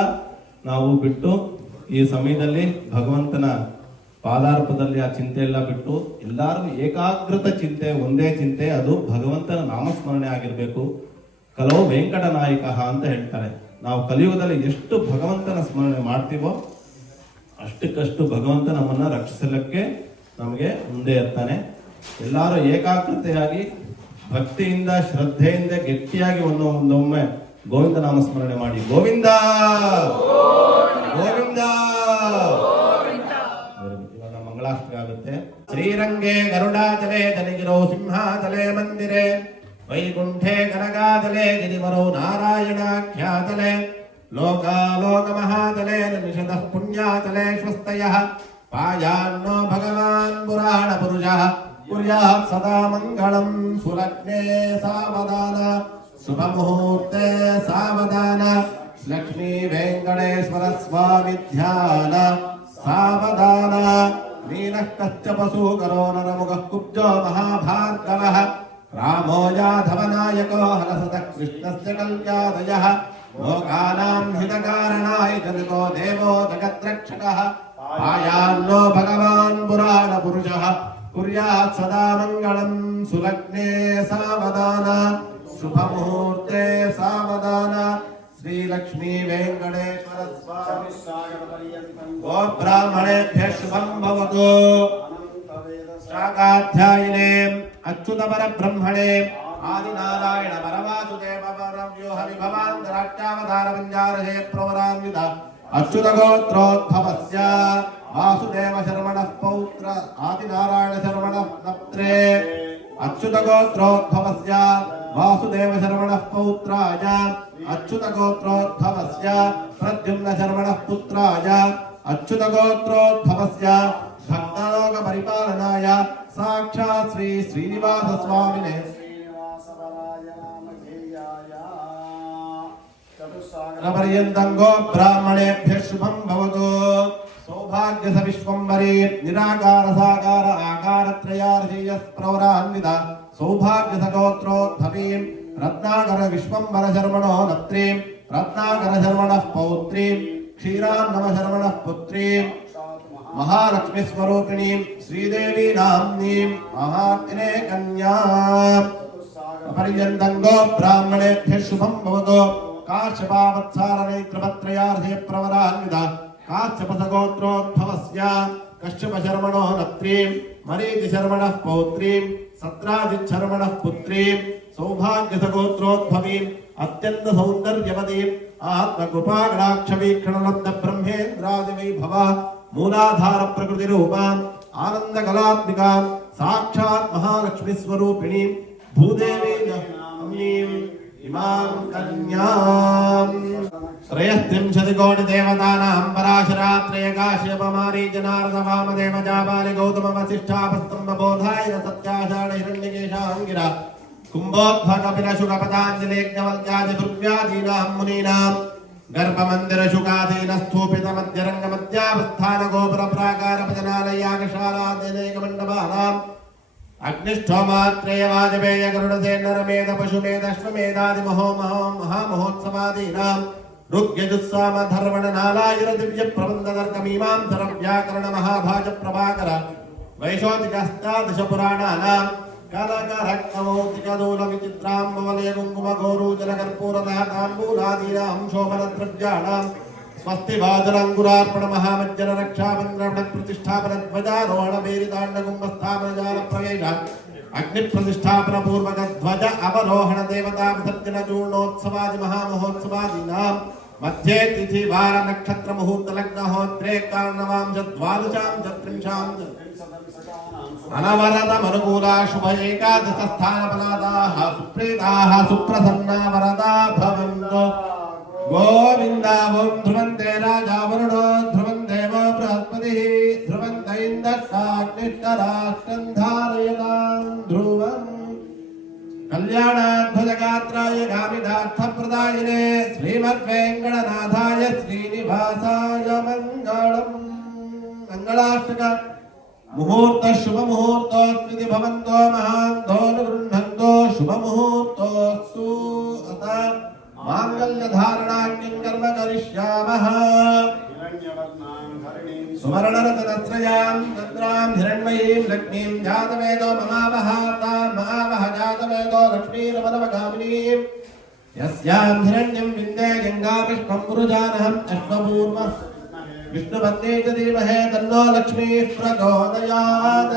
ನಾವು ಬಿಟ್ಟು ಈ ಸಮಯದಲ್ಲಿ ಭಗವಂತನ ಪಾದಾರ್ಪದಲ್ಲಿ ಆ ಚಿಂತೆ ಎಲ್ಲ ಬಿಟ್ಟು ಎಲ್ಲರೂ ಏಕಾಗ್ರತ ಚಿಂತೆ, ಒಂದೇ ಚಿಂತೆ, ಅದು ಭಗವಂತನ ನಾಮಸ್ಮರಣೆ ಆಗಿರ್ಬೇಕು. ಕಲೋ ವೆಂಕಟ ನಾಯಕ ಅಂತ ಹೇಳ್ತಾರೆ. ನಾವು ಕಲಿಯುಗದಲ್ಲಿ ಎಷ್ಟು ಭಗವಂತನ ಸ್ಮರಣೆ ಮಾಡ್ತೀವೋ ಅಷ್ಟಕ್ಕಷ್ಟು ಭಗವಂತ ನಮ್ಮನ್ನ ರಕ್ಷಿಸಲಿಕ್ಕೆ ನಮಗೆ ಮುಂದೆ ಇರ್ತಾನೆ. ಎಲ್ಲರೂ ಏಕಾಗ್ರತೆಯಾಗಿ ಭಕ್ತಿಯಿಂದ ಶ್ರದ್ಧೆಯಿಂದ ಗಟ್ಟಿಯಾಗಿ ಒಂದೊಮ್ಮೆ ಗೋವಿಂದ ನಾಮಸ್ಮರಣೆ ಮಾಡಿ. ಗೋವಿಂದ ಗೋವಿಂದ. ಇವಾಗ ಮಂಗಳಾಷ್ಟಕ ಆಗುತ್ತೆ. ಶ್ರೀರಂಗೇ ಗರುಡಾಚಲೆ ದಲಿಗಿರೋ ಸಿಂಹಾಚಲೆ ಮಂದಿರೆ ವೈಕುಂಠೆ ಕನಕಾಚಲೆ ಗಿರಿವರೋ ನಾರಾಯಣಾಖ್ಯಾತಲೆ ಲೋಕಾಲೋಕ ಮಹಾತಲೆ ನಿಮಿಷತಃ ಪುಣ್ಯಾತಲೆ ಸ್ವಸ್ತಯಃ ಪಾಯಾನ್ನೋ ಭಗವಾನ್ ಪುರಾಣ ಪುರುಷಃ ಕುರ್ಯಾತ್ ಸದಾ ಮಂಗಳಂ. ಸುಲಗ್ನೆ ಸಾವಧಾನ ಶುಭ ಮುಹೂರ್ತೆ ಸಾವಧಾನ. ಲಕ್ಷ್ಮೀ ವೆಂಕಟೇಶ್ವರ ಸ್ವಾಮಿ ಧ್ಯಾನ ಸಾವಧಾನ. ನೀನಃ ಕಶ್ಯಪಸು ಕರೋ ನರಮುಖಃ ಕುಬ್ಜೋ ಮಹಾಭಾರ್ಗವಃ ರಾಮೋ ಯಾಧವನಾಯಕೋ ಹರಸತಃ ಕೃಷ್ಣಸ್ಯ ಕಲ್ಯಾದಯಃ. ಲೋಕಾನಾಂ ಹಿತಕಾರಣಾಯ ಜನಿತೋ ದೇವೋ ಜಗದ್ರಕ್ಷಕಃ. ಆಯಾನ್ನೋ ಭಗವಾನ್ ಪುರಾಣ ಪುರುಷಃ ಕುರ್ಯಾತ್ ಸದಾ ಮಂಗಳಂ. ಸುಲಗ್ನೆ ಸಾವಧಾನ ಶುಭ ಮುಹೂರ್ತೆ ಸಾವಧಾನ. ಶ್ರೀ ಲಕ್ಷ್ಮೀ ವೆಂಕಟೇಶ್ವರ ಸ್ವಾಮಿ ಗೋ ಬ್ರಾಹ್ಮಣೇಭ್ಯಃ ಶುಭಂ ಭವತು. ಶಾಖಾಧ್ಯಾಯಿನೇ ಅಚ್ಯುತ ಪರಬ್ರಹ್ಮಣೇ ಆದಿನಾರಾಯಣ ಪರವಾಸುದೇವ ಪರವ್ಯೂಹ ವಿಭವಾಂತರಾಕ್ಷಾವತಾರ ಪಂಜಾರಹೇ ಪ್ರವರಾನ್ವಿತ ಅಚ್ಯುತ ಗೋತ್ರೋದ್ಭವಸ್ಯ वासुदेव शर्मणः पौत्र आदिनारायण शर्मणः नप्त्रे अच्युत गोत्रोद्भवस्य वासुदेव शर्मणः पौत्राय अच्युत गोत्रोद्भवस्य प्रद्युम्न शर्मणः पुत्राय अच्युत गोत्रोद्भवस्य भक्तलोक परिपालनाय साक्षात् श्री श्रीनिवास स्वामिने पर्यन्तंगो ब्राह्मणेभ्यः शुभं भवतु सौभाग्य सविश्वंबरी निराकार साकार आकार त्रयार्षीयः प्रवरान्वित सौभाग्य सगोत्रोद्भवीं रत्नाकर विश्वंबर शर्मणो नप्त्रीं रत्नाकर शर्मणः पौत्रीं क्षीरान्नव शर्मणः पुत्रीं महालक्ष्मी स्वरूपिणीं श्रीदेवी नाम्नीं महात्ने कन्यां पर्यन्तंगो ब्राह्मणेभ्यः शुभं भवतु काश्यपावत्सार नेत्रपत्रयार्धे प्रवरान्वित काश्यपसगोत्रोद्भवस्य कश्यप शर्मणो नप्त्रीं मरीचि शर्मणः पौत्रीं सत्राजित् शर्मणः पुत्रीं सौभाग्य सगोत्रोद्भवीं अत्यंत सौंदर्यवतीं आत्मकृपाकटाक्षवीक्षणलब्ध ब्रह्मेन्द्रादिवैभव मूलाधार प्रकृति रूपां आनंद कलात्मिकां साक्षात् महालक्ष्मी स्वरूपिणीं भूदेवी नम्नीं इमां कन्यां त्रयस्त्रिंशत्कोटि देवतानां पराशरात्रय काश्यपमारीच नारद वामदेव जाबालि गौतम वसिष्ठापस्तंभ बोधाय सत्याषाढ हिरण्यकेशांगिरा कुंभोद्भव कपिल शुक पतांजलिज्ञवल्क्यादि भृग्व्यादीनां मुनीनां गर्भमंदिर शुकाधीन स्थूपित मध्यरंग मध्यावस्थान गोपुर प्राकार भजनालयागशालादेक मंडपानां अग्निष्ठोमात्रेय वाजपेय गरुडसेन नरमेध पशुमेध अश्वमेधादि महामहोत्सवादीनां ऋग्यजुस्साम धर्वण नालायुर दिव्य प्रबंध तर्क मीमांसर व्याकरण महाभाज प्रभाकर वैशोतिकाष्टादश पुराणानां कनकरक्तमौक्तिकदूल विचित्राम्बवलय कुङ्कुम गोरूचन कर्पूरतः ताम्बूलादीनां शोभनद्रव्याणां स्वस्ति वाजनाङ्कुरार्पण महामज्जन रक्षाबन्धन प्रतिष्ठापन ध्वजारोहण बेरिताण्ड कुम्भस्थापन जाल प्रवेश अग्नि प्रतिष्ठापन पूर्वक ध्वज अवरोहण देवता विसर्जन चूर्णोत्सवादि महामहोत्सवादीनां मध्ये तिथि वार नक्षत्र मुहूर्त लग्न होत्रे कारणवांश द्वादशां चत्रिंशां अनवरत मनुकूला शुभ एकादश स्थान फलादाः सुप्रीताः सुप्रसन्ना वरदा भवन्तु गोविन्द ओं ध्रुवन्ते राजा वरुणो ध्रुवं देवो बृहस्पतिः ध्रुवन्त इन्द्रश्चाग्निष्टराष्ट्रं धारयतां ध्रुवम् कल्याणाध्वजगात्राय गामिदार्थप्रदायिने श्रीमद्वेङ्कटनाथाय श्रीनिवासाय मङ्गलम् मङ्गलाष्टक मुहूर्त शुभ मुहूर्तोस्मिति भवन्तो महान्तो गृह्णन्तो शुभ मुहूर्तोऽस्तु अतः मांगल्य धारणाख्यं कर्म करिष्यामः सुवर्णरत्नत्रयां तत्रां हिरण्मयीं लक्ष्मीं जातवेदो ममावह तां महावह जातवेदो लक्ष्मीरमनवगामिनीं यस्यां हिरण्यं विन्दे गङ्गाकृष्णं पुरुजानहम् अश्वपूर्व विष्णुपत्नी च धीमहि तन्नो लक्ष्मीः प्रचोदयात्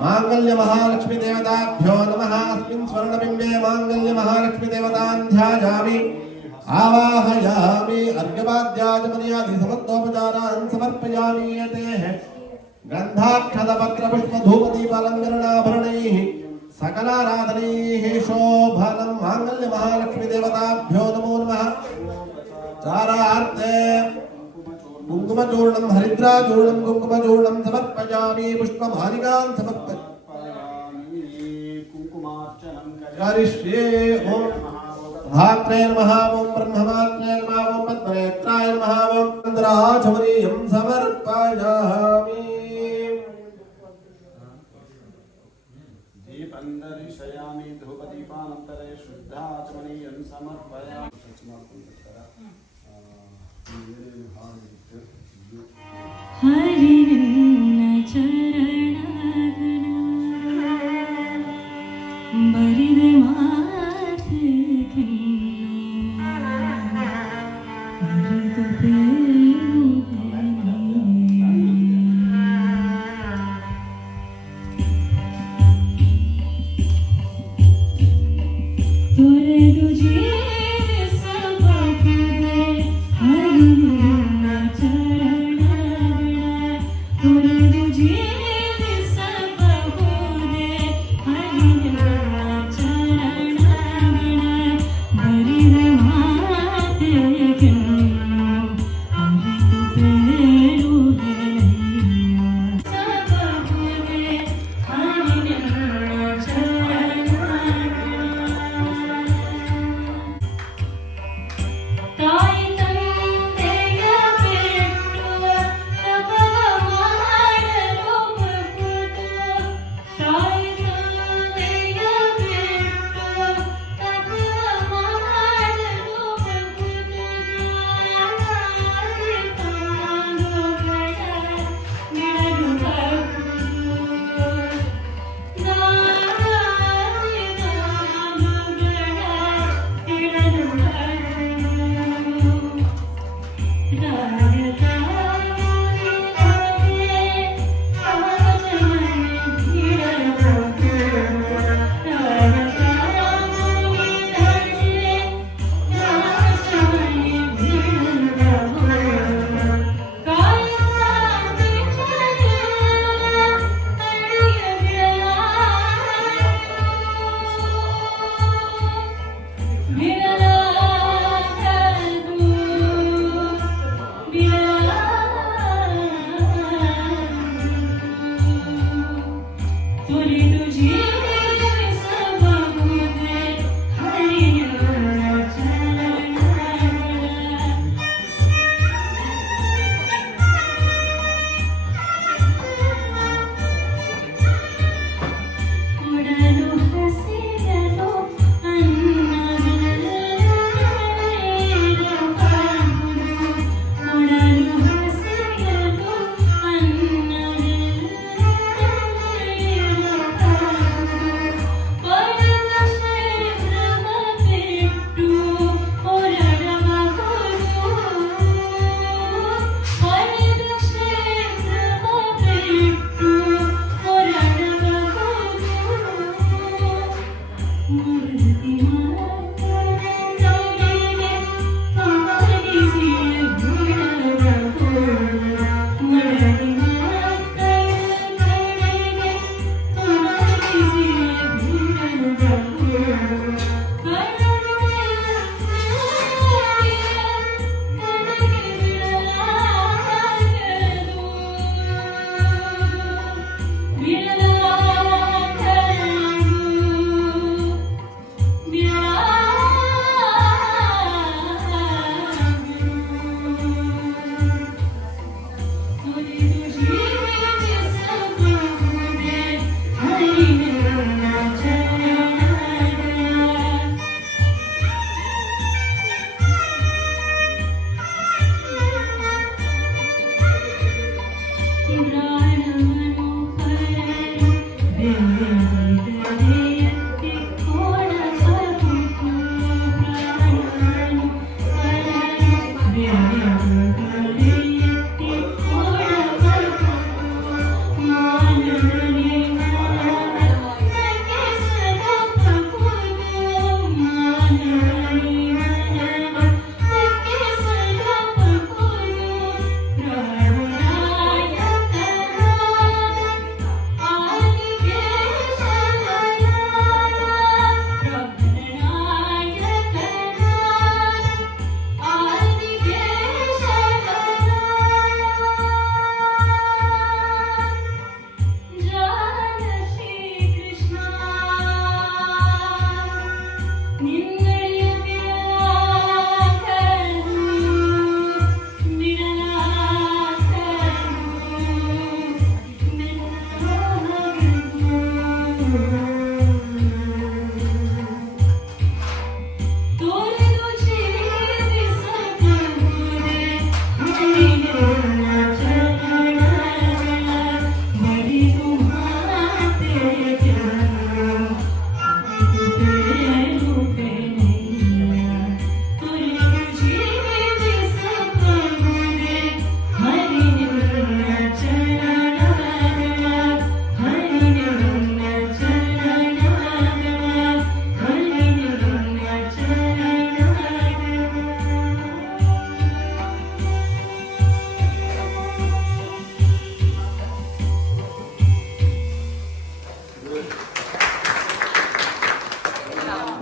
मांगल्य महालक्ष्मी देवताभ्यो नमः अस्मिन् स्वर्णबिम्बे मांगल्य महालक्ष्मी देवतां ध्यायामि आवाहयामि अर्घ्यपाद्याचमर्यादि समस्तोपचारान् समर्पयामि यतेः गन्धाक्षतपत्र पुष्प धूप दीपालङ्करणाभरणैः सकलाराधनैः शोभनं मांगल्य महालक्ष्मी देवताभ्यो नमो नमः चारार्थे कुङ्कुमचूर्णं हरिद्राचूर्णं कुङ्कुमचूर्णं समर्पयामि पुष्पमालिकान् समर्पयामि करिष्ये ॐ धात्रे नमः ॐ ब्रह्ममात्रे नमः ॐ पद्मनेत्राय नमः ॐ चन्द्राचमनीयं समर्पयामि दीपन्दर्शयामि धूपदीपानन्तरे शुद्धाचमनीयं समर्पयामि हरिन्न चरणगण बरिद माथे बरिद तोरे तुझे सब हरिन्न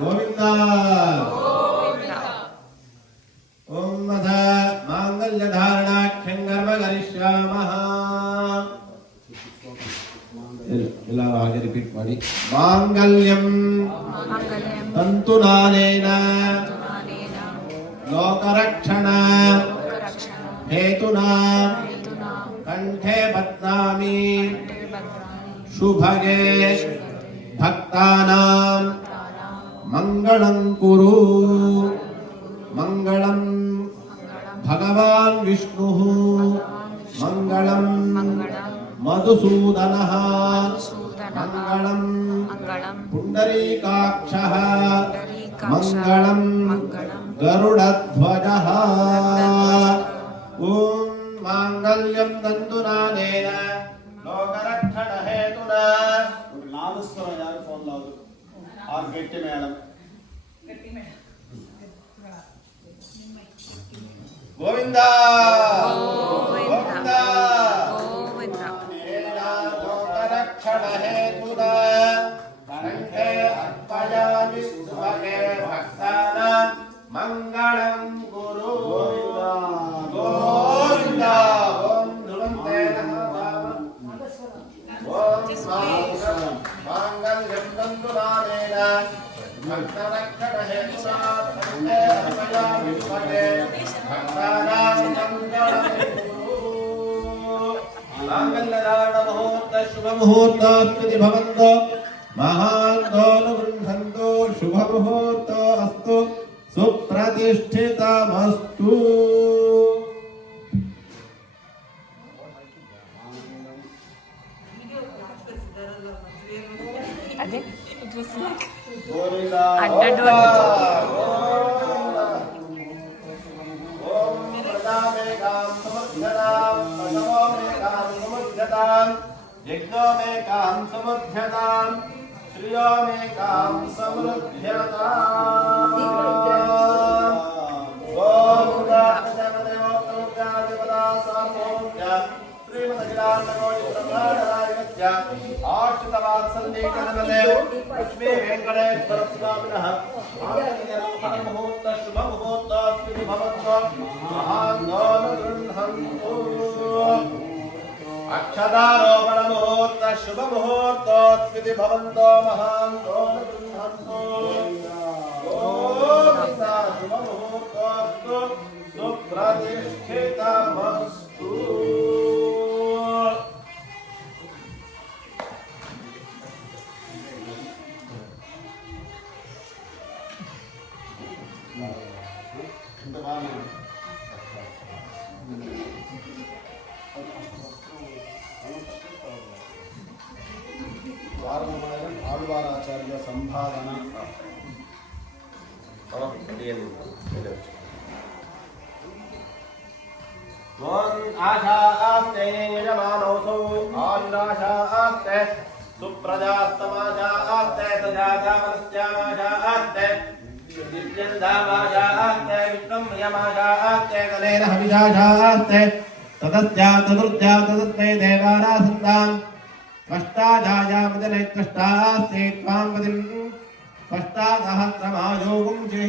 ಗೋವಿಂದ ಓಂ ಅಥ ಮಾಂಗಲ್ಯ ಧಾರಣಾಖ್ಯಂ ಗರ್ಭ ಕರಿಷ್ಯಾಮಃ. ಎಲ್ಲರೂ ಹಾಗೆ ರಿಪೀಟ್ ಮಾಡಿ. ಮಾಂಗಲ್ಯಂ ತಂತುನಾನೇನ ಲೋಕರಕ್ಷಣ ಹೇತುನಾ ಕಂಠೆ ಬಧ್ನಾಮಿ ಶುಭಗೆ ಭಕ್ತಾನಾಂ ಮಂಗಳಂ ಕುರು. ಮಂಗಳಂ ಭಗವಾನ್ ವಿಷ್ಣುಃ ಮಂಗಳಂ ಮಧುಸೂದನಃ ಮಂಗಳಂ ಪುಂಡರೀಕಾಕ್ಷಃ ಮಂಗಳಂ ಗರುಡಧ್ವಜಃ. ಓಂ ಮಾಂಗಲ್ಯಂ ತಂತುನಾನೇನ ಲೋಕರಕ್ಷಣ ಹೇತುನಾ. నాలుగు యారు ఫోన్లో ఆరు గట్టి మేడం గోవింద గోవింద లోకరక్షణ హేతునా కంఠే అర్పయామి శుభగే భక్తానాం మంగళం కురు. గోవింద. ఓం ధ్రువంతే నమః. ఓం మాంగళ్యం తంతునానేన భక్తరక్షణ హేతునా కంఠే అర్పయామి శుభగే భక్తానాం మంగళం కురు. మాంగళ్యదాన ముహూర్త శుభ ముహూర్తాస్తి భవంతో మహాంతోను గృహంతో శుభ ముహూర్తో అస్తు సుప్రతిష్ఠితమస్తు. అదే గోవింద అడ్డడ్డు ఓం ప్రజామేకాం సముద్యతాం పశవోమేకాం సముద్యతాం యజ్ఞోమేకాం సముద్యతాం శ్రియోమేకాం సమృద్ధ్యతాం. ఓం ప్రజాపతిదేవోత్తముఖ్యాధిపదా సామోఖ్య శ్రీమదఖిలాండకోటిబ్రహ్మాండనాయకస్య ఆశ్రితవాత్సల్యీకరణదే లక్ష్మీ వెంకటేశ్వర స్వామినః ముహూర్త శుభ ముహూర్తాస్తి భవంతో మహాందోను గృహంతు. అక్షతారోపణ ముహూర్త శుభ ముహూర్తోస్తి భవంతో మహాందోను గృహంతు. గోవింద. శుభ ముహూర్తోస్తు సుప్రతిష్ఠితమస్తు. ఇంత బాగా வாரணமாயிரம் ஆழ்வாராச்சாரிய சம்பாதனா. आशास्ते यजमानोऽसौ आयुराशास्ते सुप्रजास्तमाशास्ते सजातामनस्यामाशास्ते दिव्यन्दामाशास्ते विष्णुम्रियमाशास्ते कलेन हविषाशास्ते तदस्या तदुर्जा तदस्मै देवारासन्ताम् त्वष्टाजायामजनैत्रष्टास्ते त्वां पदिम् त्वष्टासहस्रमायोगुंसि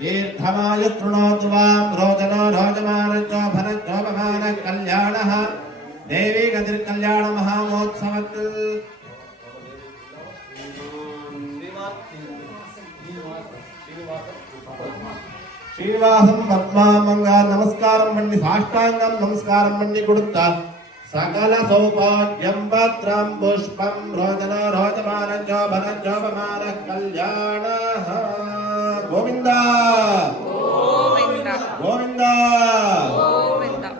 दीर्घमायु कृणोतु वां रोदनो रोजमानञ्चो भरञ्चोपमानः कल्याणः देवी गतिर्कल्याण महामहोत्सवत् श्रीनिवासं पद्मामंगा नमस्कारं मण्डि साष्टांगं नमस्कारं मण्डि कुडुत्ता सकल सौभाग्यं भद्रं पुष्पं रोदनो रोजमानञ्चो भरञ्चोपमानः कल्याणः गोविंदा गोविंदा गोविंदा गोविंदा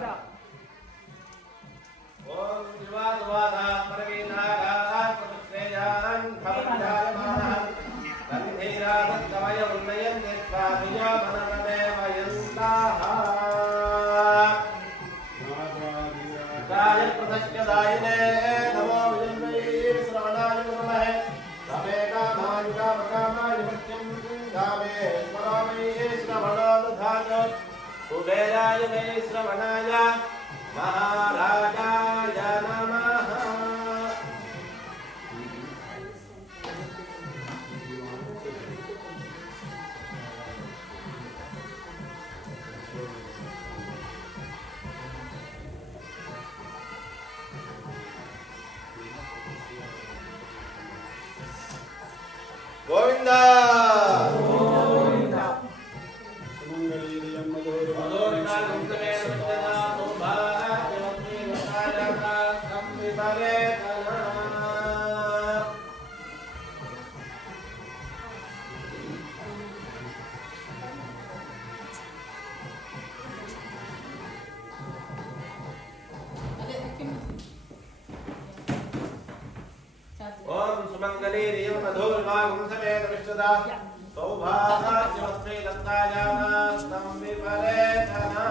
ओम शिवात्माना परमेनागा समुच्छेयान् खवजायमानः गन्धीरादत्तमय उन्नयन् स्वाभिया मननदेवयन्ताः गाय प्रदश्यदायिने नमो विजन्मये श्रवणाय नमः समेका मायुका मकामाय मत्यं गावे स्वरामये श्रवणादधाय कुबेराय मे श्रवणाय महाराजाय नमः गोविंदा ओम सुमंगले रियम मधुर्भागं समेत विश्वदा सौभाग्यवत्ते दत्तायानास्तं विपरेतना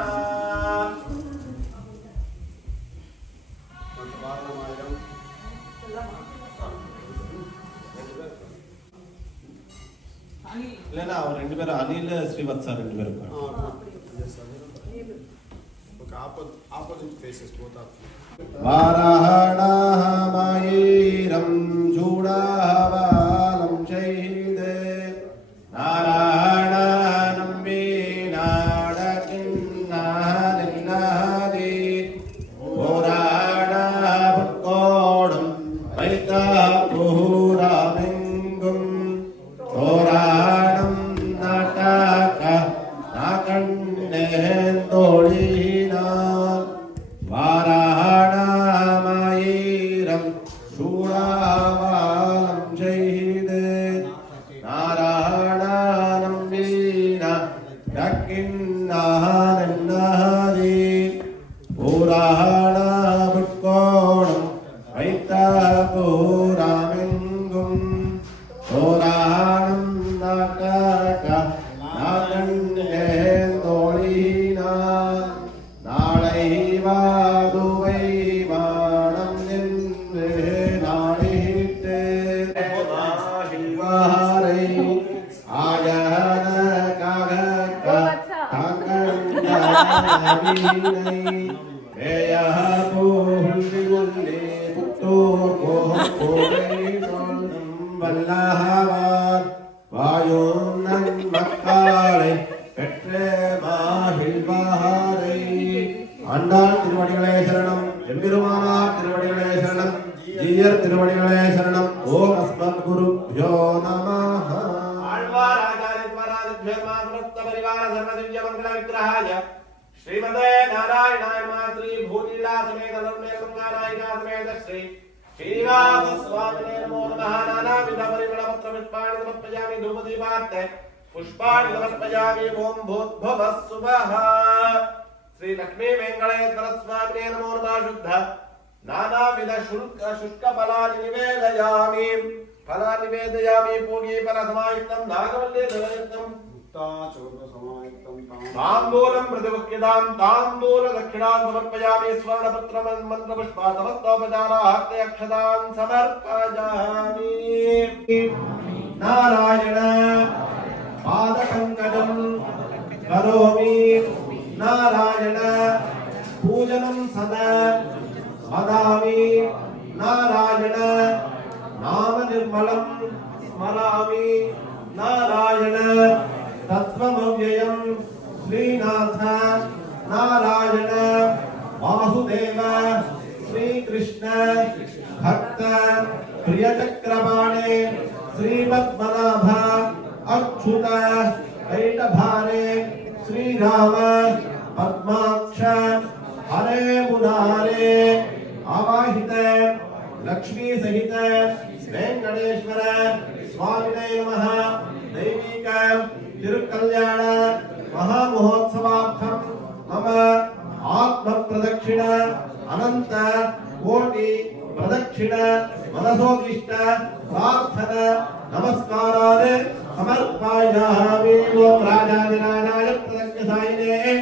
வாரணமாயிரம் இல்லைன்னா அவர் ரெண்டு பேரும் அனில் ஸ்ரீவத்சா ரெண்டு பேரும் opposite faces both are. वाराणाः मायीरं चूडाबालं शैदे नारायणानं वीणाडकिन्नानिन्नादि पुराणापुत्कोडं वैतापुरामिङ्गुं पुराणं नाटक नाकण्डेन्दोळीना वाराणामायीरं शूरावालं शैदे नारायणानं वीणा डकिन्नानन्नादि पुराणापुत्कोणं वैतापुरामिङ्गुं पुराणं नाटक नाकण्डेन्दोळीना नाळैवादुवै वाणं निन्वे नाळिते शिवारै आयन कागक काकण्डवीनै वेयः पूर्णिगुल्ले पुत्तो कोहकोरै वल्लहवान् वायोन्नन् मक्काळे பெற்றே மாஹில்வாரை ஆண்டாள் திருவடிகளே சரணம் எம்பெருமானார் திருவடிகளே சரணம் ஜீயர் திருவடிகளே சரணம் ஓம் அஸ்மத் குருப்யோ நமஹ ஆழ்வார் ஆச்சார்யத்வராதித்ய மாத்மஸ்த பரிவார சர்வ திவ்ய மங்கள விக்கிரகாய ஸ்ரீமதே நாராயணாய மாத்ரி பூலீலா சமேத நர்மே கங்காநாயிகா சமேத ஸ்ரீ ஸ்ரீனிவாச சுவாமினே நமோ நமः நானாவித பரிமள பத்ர புஷ்பாணி சமர்ப்பயாமி धूपदीपार्थे पुष्पाणि समर्पयामि ओम भूर्भुवः स्वः श्री लक्ष्मी वेंकटेश्वर स्वामिने नमो नमः शुद्ध नानाविध शुष्कफलानि निवेदयामि फलानि निवेदयामि पूगीफलसमायुक्तं नागवल्लीफलयुक्तं ताम्बूलं प्रतिमुख्यतां ताम्बूलदक्षिणां समर्पयामि स्वर्णपत्रं मन्त्रपुष्पा समस्तोपचाराः अक्षतां समर्पयामि नारायण पादपङ्कजं करोमि नारायण पूजनं सदा वदामि नारायण नाम निर्मलं स्मरामि नारायण तत्त्वमव्ययं श्रीनाथ नारायण वासुदेव श्रीकृष्ण भक्त प्रियचक्रपाणे श्रीपद्मनाभ अच्युत कैटभारे श्रीराम पद्माक्ष हरे मुरारे आवाहित लक्ष्मी सहित वेंकटेश्वर स्वामिने नमः दैविक तिरुकल्याण महामहोत्सवार्थं मम आत्म प्रदक्षिण अनंत कोटि प्रदक्षिण मनसोदिष्ट प्रार्थना नमस्कारान् समर्पयामि ओम राजाधिराजाय प्रदक्षिणाय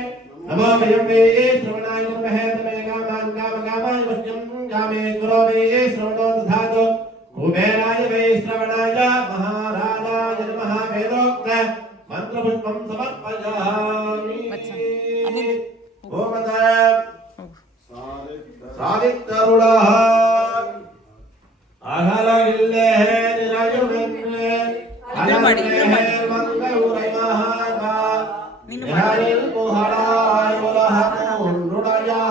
नमो वयमे श्रवणाय नमः नमे गामाय वह्यं गामे गुरवे श्रवणो दधातु कुबेराय वै श्रवणाय महाराजाय नमः वेदोक्त मंत्रपुष्पं समर्पयामि ओम सादित्तरुळः अहलगिल्ले निरायुमेन्ने अनन्ने मंगलुरैमहा निहारिल मोहराय उलहमुरुडयाय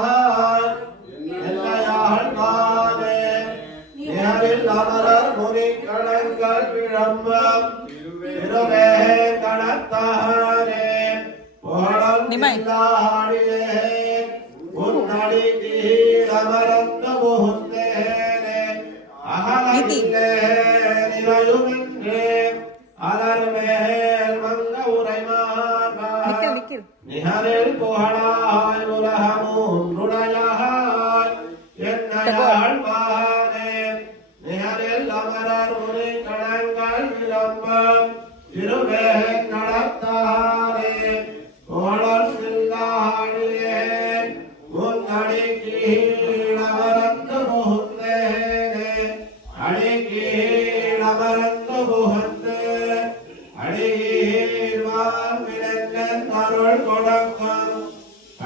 एल्लयाहळ्माने निहारिल अमरर मुनि कणंकर पिडम्बम तिरुवे कणत्तारे पोहडल निल्लाडिये उन्नडि कीरमरंद मोहुन्नेरे अहलगिल्ले निरायुमेन्ने अलर्मेल मंगलुरैमहा निहारिल पोहडाय उलहमुरुडयाय एल्लयाहळ्माने निहारिल अमरर मुनि कणंकर पिडम्बम तिरुवे कणत्तारे पोहडल निल्लाडिये उन्नडि कीरमरंद मोहुन्नेरे अडि कीरमरंद मोहुन्ने அடியேவான் விளங்கன் அருள் கொடுக்கும்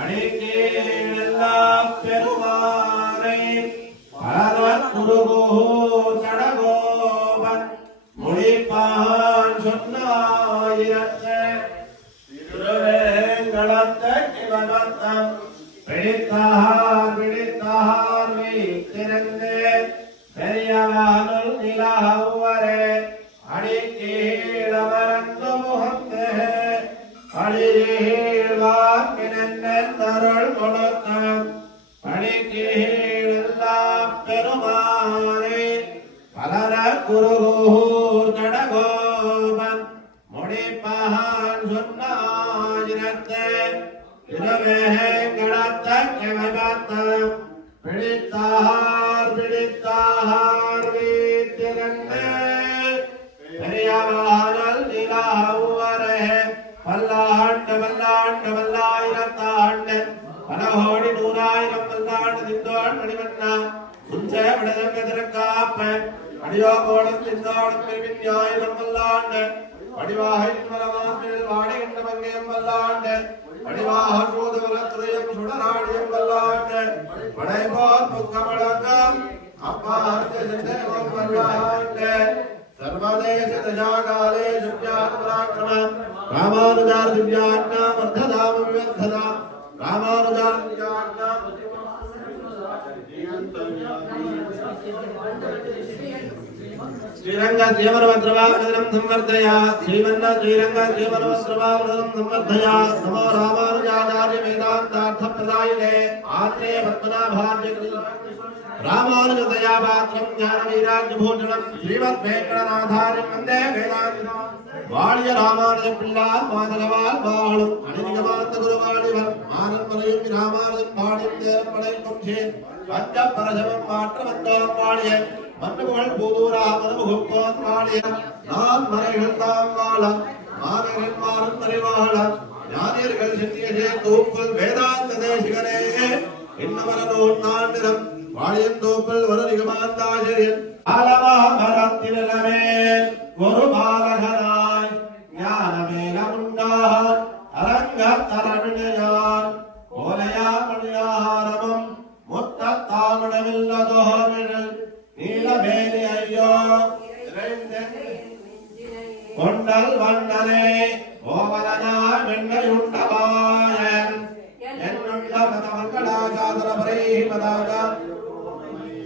அடிக்கேளா பெருமானை பரவத் குருகோ கடகோபன் முடிப்பான் சொன்னாயிரத்தை திருவேங்கடத்தை கிவமத்தம் பிடித்தார் வைத்திருந்தே பெரியவானுள் நிலாவரே அடிக்கீழமரந்து முகத்தே அடியேழ்வான் கிணன்னருள் கொடுத்தான் அடிக்கீழெல்லா பெருமானை பலர குருகூர் கடகோபன் முடிப்பான் சொன்னாயிரத்தே திருவேங்கடத்தை கிவமத்தம் பிடித்தார் வைத்திருந்தே பெரியவானல் நிலாவரே பல்லாண்டு வல்லாயிரத்தாண்டு பல கோடி நூறாயிரம் பல்லாண்டு திந்தோள் மணிவண்ணா உஞ்ச விடதங்க திருக்காப்ப அடியோ கோடம் திந்தோடம் பெருவிஞ்ஞாயிரம் பல்லாண்டு வடிவாகை நிர்மலமாப்பில் வாடுகின்ற மங்கையம் பல்லாண்டு வடிவாக சூதுவலத்துறையும் சுடராடியம் பல்லாண்டு படைபோர் புக்கமழக்கம் அப்பா சிந்தேகம் பல்லாண்டு सर्वदेश दशाकाले दिव्यात्मराक्रमं रामानुजार दिव्यात्मा वर्धदाम विवर्धदा रामानुजार दिव्यात्मा श्रीरंग श्रीमन्वस्त्रवावृतं संवर्धया श्रीमन्न श्रीरंग श्रीमन्वस्त्रवावृतं संवर्धया नमो रामानुजाचार्य वेदान्तार्थ प्रदायिने आत्रे पद्मनाभार्य रामानुजतया पात्रं ज्ञानवैराग्यभूषणं श्रीमद्वेङ्कटनाथार्यं वन्दे वेदान्तं வாழிய ராமானுஜ பிள்ளார் மாதகவால் வாழும் அணிநிகமார்த்த குருவாணிவர் மாறன் மறையும் ராமானுஜன் பாடியும் தேரம் படைக்கும் அஞ்சப்பரசவம் மாற்றவந்தோம் வாழிய மன்னபுகள் பூதூரா மனமுகுப்போன் வாழிய நான் மறைகள் தாம் வாழம் மாதர்கள் மாறும் மறைவாழம் ஞானியர்கள் சித்தியசே தூப்புல் வேதாந்த தேசிகரே இன்னவரனோன் நாண்டிரம் வாழியந்தோப்பில் ஒரு நிகமாந்தாசிரியன் ஆலமாமரத்தினமேல் ஒரு பாலகனாய் ஞானமேலமுண்டான் அரங்கத்தரவினையான் ஓலையாமணியாரமும் முத்த தாமிடமில்லதோரில் நீலமேலி ஐயோ கொண்டல் வண்ணனே ஓவலனா வெண்ணையுண்டவாயன் என்னுள்ள மதமங்களாசாதன பரைமதாக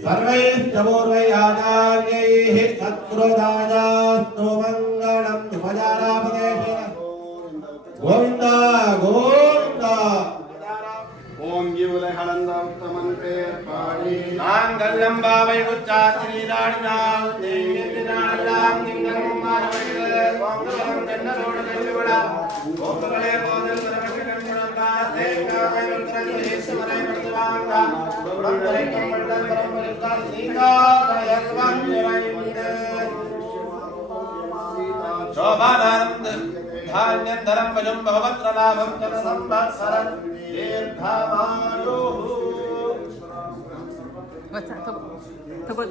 सर्वैश्च पूर्वैराचार्यैः सत्कृतायास्तु मङ्गलम् उपचारापदेशेन गोविन्द गोविन्द ஓம் இவுலை கலந்த உத்தமன் பேர் பாடி माङ्गल्यं भावै उच्चात्रीराणिनां देवीनां निङ्गलं मानवैः ओङ्गलं जन्नरोडदेविवडा गोपकले बोधल सर्वकर्मणा देवकाय वक्रनिलेश्वरै वर्तवाङ्गा ब्रह्मरे कमण्डल परमरिता सीता दयत्वं जयन्ते शोभानन्द धान्यधरं वजं भवत्रलाभं जन संवत्सरं दीर्घमायुः ತಗೋ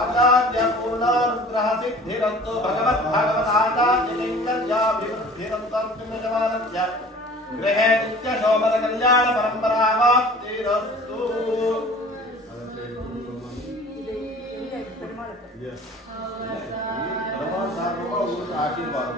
आचार्य पूर्णानुग्रह सिद्धिरन्तु भगवत् भागवत आचार्य लिङ्गजाभिवृद्धिरन्तु निजमानस्य गृहे नित्य शोभन कल्याण परम्परावाप्तिरस्तु आशीर्वाद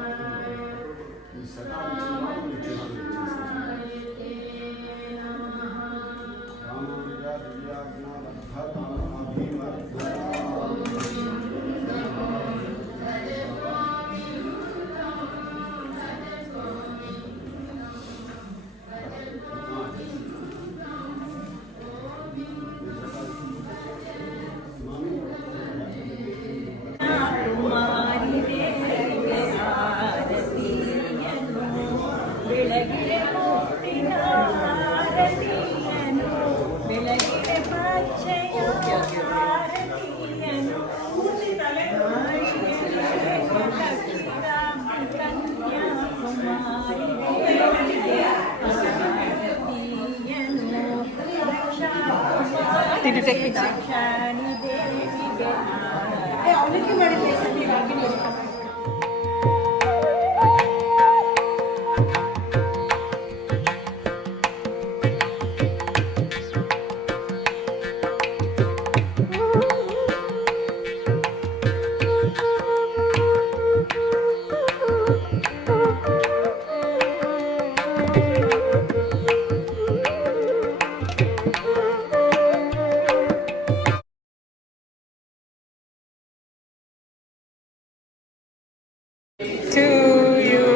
Did you take picture? To you,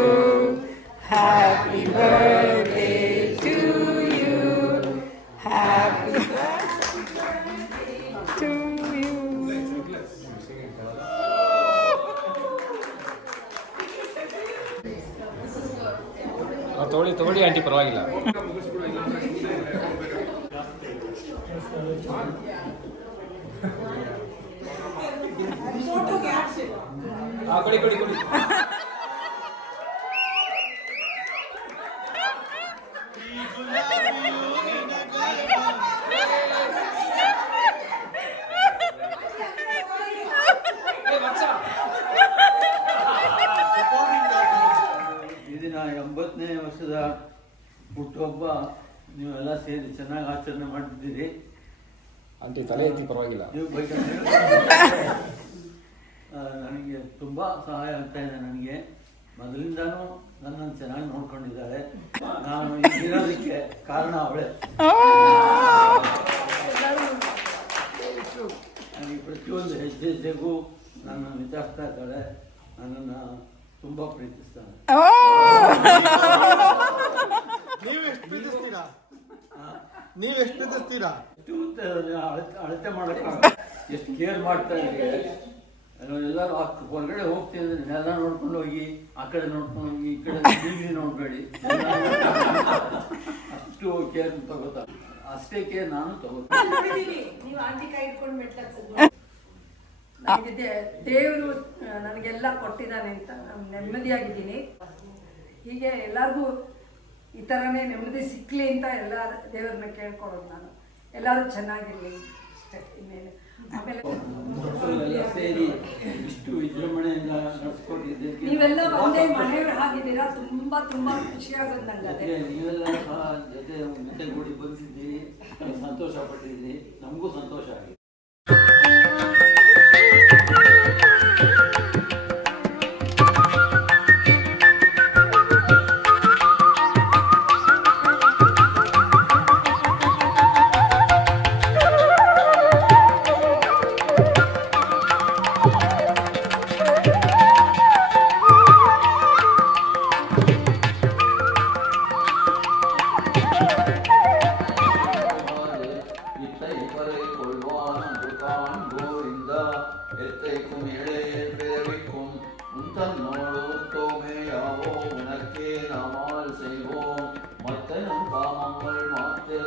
happy birthday to you, happy birthday to you. ತಗೊಳ್ಳಿ ಆಂಟಿ ಪರವಾಗಿಲ್ಲ. ಕೊಡಿ ಇದನ್ನ 80ನೇ ವರ್ಷದ ಹುಟ್ಟುಹಬ್ಬ ನೀವೆಲ್ಲ ಸೇರಿ ಚೆನ್ನಾಗಿ ಆಚರಣೆ ಮಾಡ್ತಿದ್ದೀರಿ. ಆಂಟಿ ತಲೆ ಎತ್ತಿ ಪರವಾಗಿಲ್ಲ. ನೀವು ನನಗೆ ತುಂಬ ಸಹಾಯ ಆಗ್ತಾ ಇದೆ. ನನಗೆ ಮೊದಲಿಂದಾನು ನನ್ನನ್ನು ಚೆನ್ನಾಗಿ ನೋಡ್ಕೊಂಡಿದ್ದಾಳೆ. ನಾನು ಇರೋದಕ್ಕೆ ಕಾರಣ ಅವಳೇ. ನನಗೆ ಪ್ರತಿಯೊಂದು ಹೆಜ್ಜೆಗೂ ನನ್ನನ್ನು ವಿಚಾರಿಸ್ತಾ ಇದ್ದಾಳೆ. ನನ್ನನ್ನು ತುಂಬ ಪ್ರೀತಿಸ್ತಾಳೆ. ನೀವೆಷ್ಟು ಪ್ರೀತಿಸ್ತೀರಾ? ಅಳತೆ ಮಾಡೋಕ್ಕಾಗ ಎಷ್ಟು ಕೇರ್ ಮಾಡ್ತಾ ಇದ್ದೀವಿ. ಎಲ್ಲರೂ ಹೊರಗಡೆ ಹೋಗ್ತಿದ್ರೆ ನೆಲ ನೋಡ್ಕೊಂಡು ಹೋಗಿ, ಆ ಕಡೆ ನೋಡ್ಕೊಂಡು ಹೋಗಿ, ಈ ಕಡೆ ಟಿವಿ ನೋಡಬೇಡಿ, ಅಷ್ಟು ಕೇರ್ ತಗೋತಾರೆ. ಅಷ್ಟೇ ಕೇರ್ ನಾನು ತಗೋತೀನಿ. ನೀವು ಆಂಟಿ ಕೈ ಇಟ್ಕೊಂಡು ಮೆಟ್ಲ ನನಗೆ ದೇವರು ನನಗೆಲ್ಲ ಕೊಟ್ಟಿದ್ದಾನೆ ಅಂತ ನಾನು ನೆಮ್ಮದಿಯಾಗಿದ್ದೀನಿ. ಹೀಗೆ ಎಲ್ಲರಿಗೂ ಈ ಥರನೇ ನೆಮ್ಮದಿ ಸಿಕ್ಕಲಿ ಅಂತ ಎಲ್ಲ ದೇವ್ರನ್ನ ಕೇಳ್ಕೊಳ್ಳೋದು ನಾನು. ಎಲ್ಲರೂ ಚೆನ್ನಾಗಿರಲಿ ಅಷ್ಟೇ. ಇನ್ನೇನು ಆಮೇಲೆ ಎಲ್ಲ ಸೇರಿ ಇಷ್ಟು ವಿಜೃಂಭಣೆಯಿಂದ ನಡೆಸ್ಕೊಟ್ಟಿದ್ದಕ್ಕೆ ನೀವೆಲ್ಲ ಒಂದೇ ಮನೆಯವ್ರು ಆಗಿದ್ದೀರಾ. ತುಂಬಾ ತುಂಬಾ ಖುಷಿಯಾಗೋದು ನಂಗೆ ಅದೇ. ನೀವೆಲ್ಲ ಸಹ ಜೊತೆಗೂಡಿ ಬಂದಿದ್ದೀರಿ, ಸಂತೋಷ ಪಟ್ಟಿದ್ದೀರಿ, ನಮಗೂ ಸಂತೋಷ ಆಗಿದೆ. மத்தனும் பாமங்கள் மாத்திர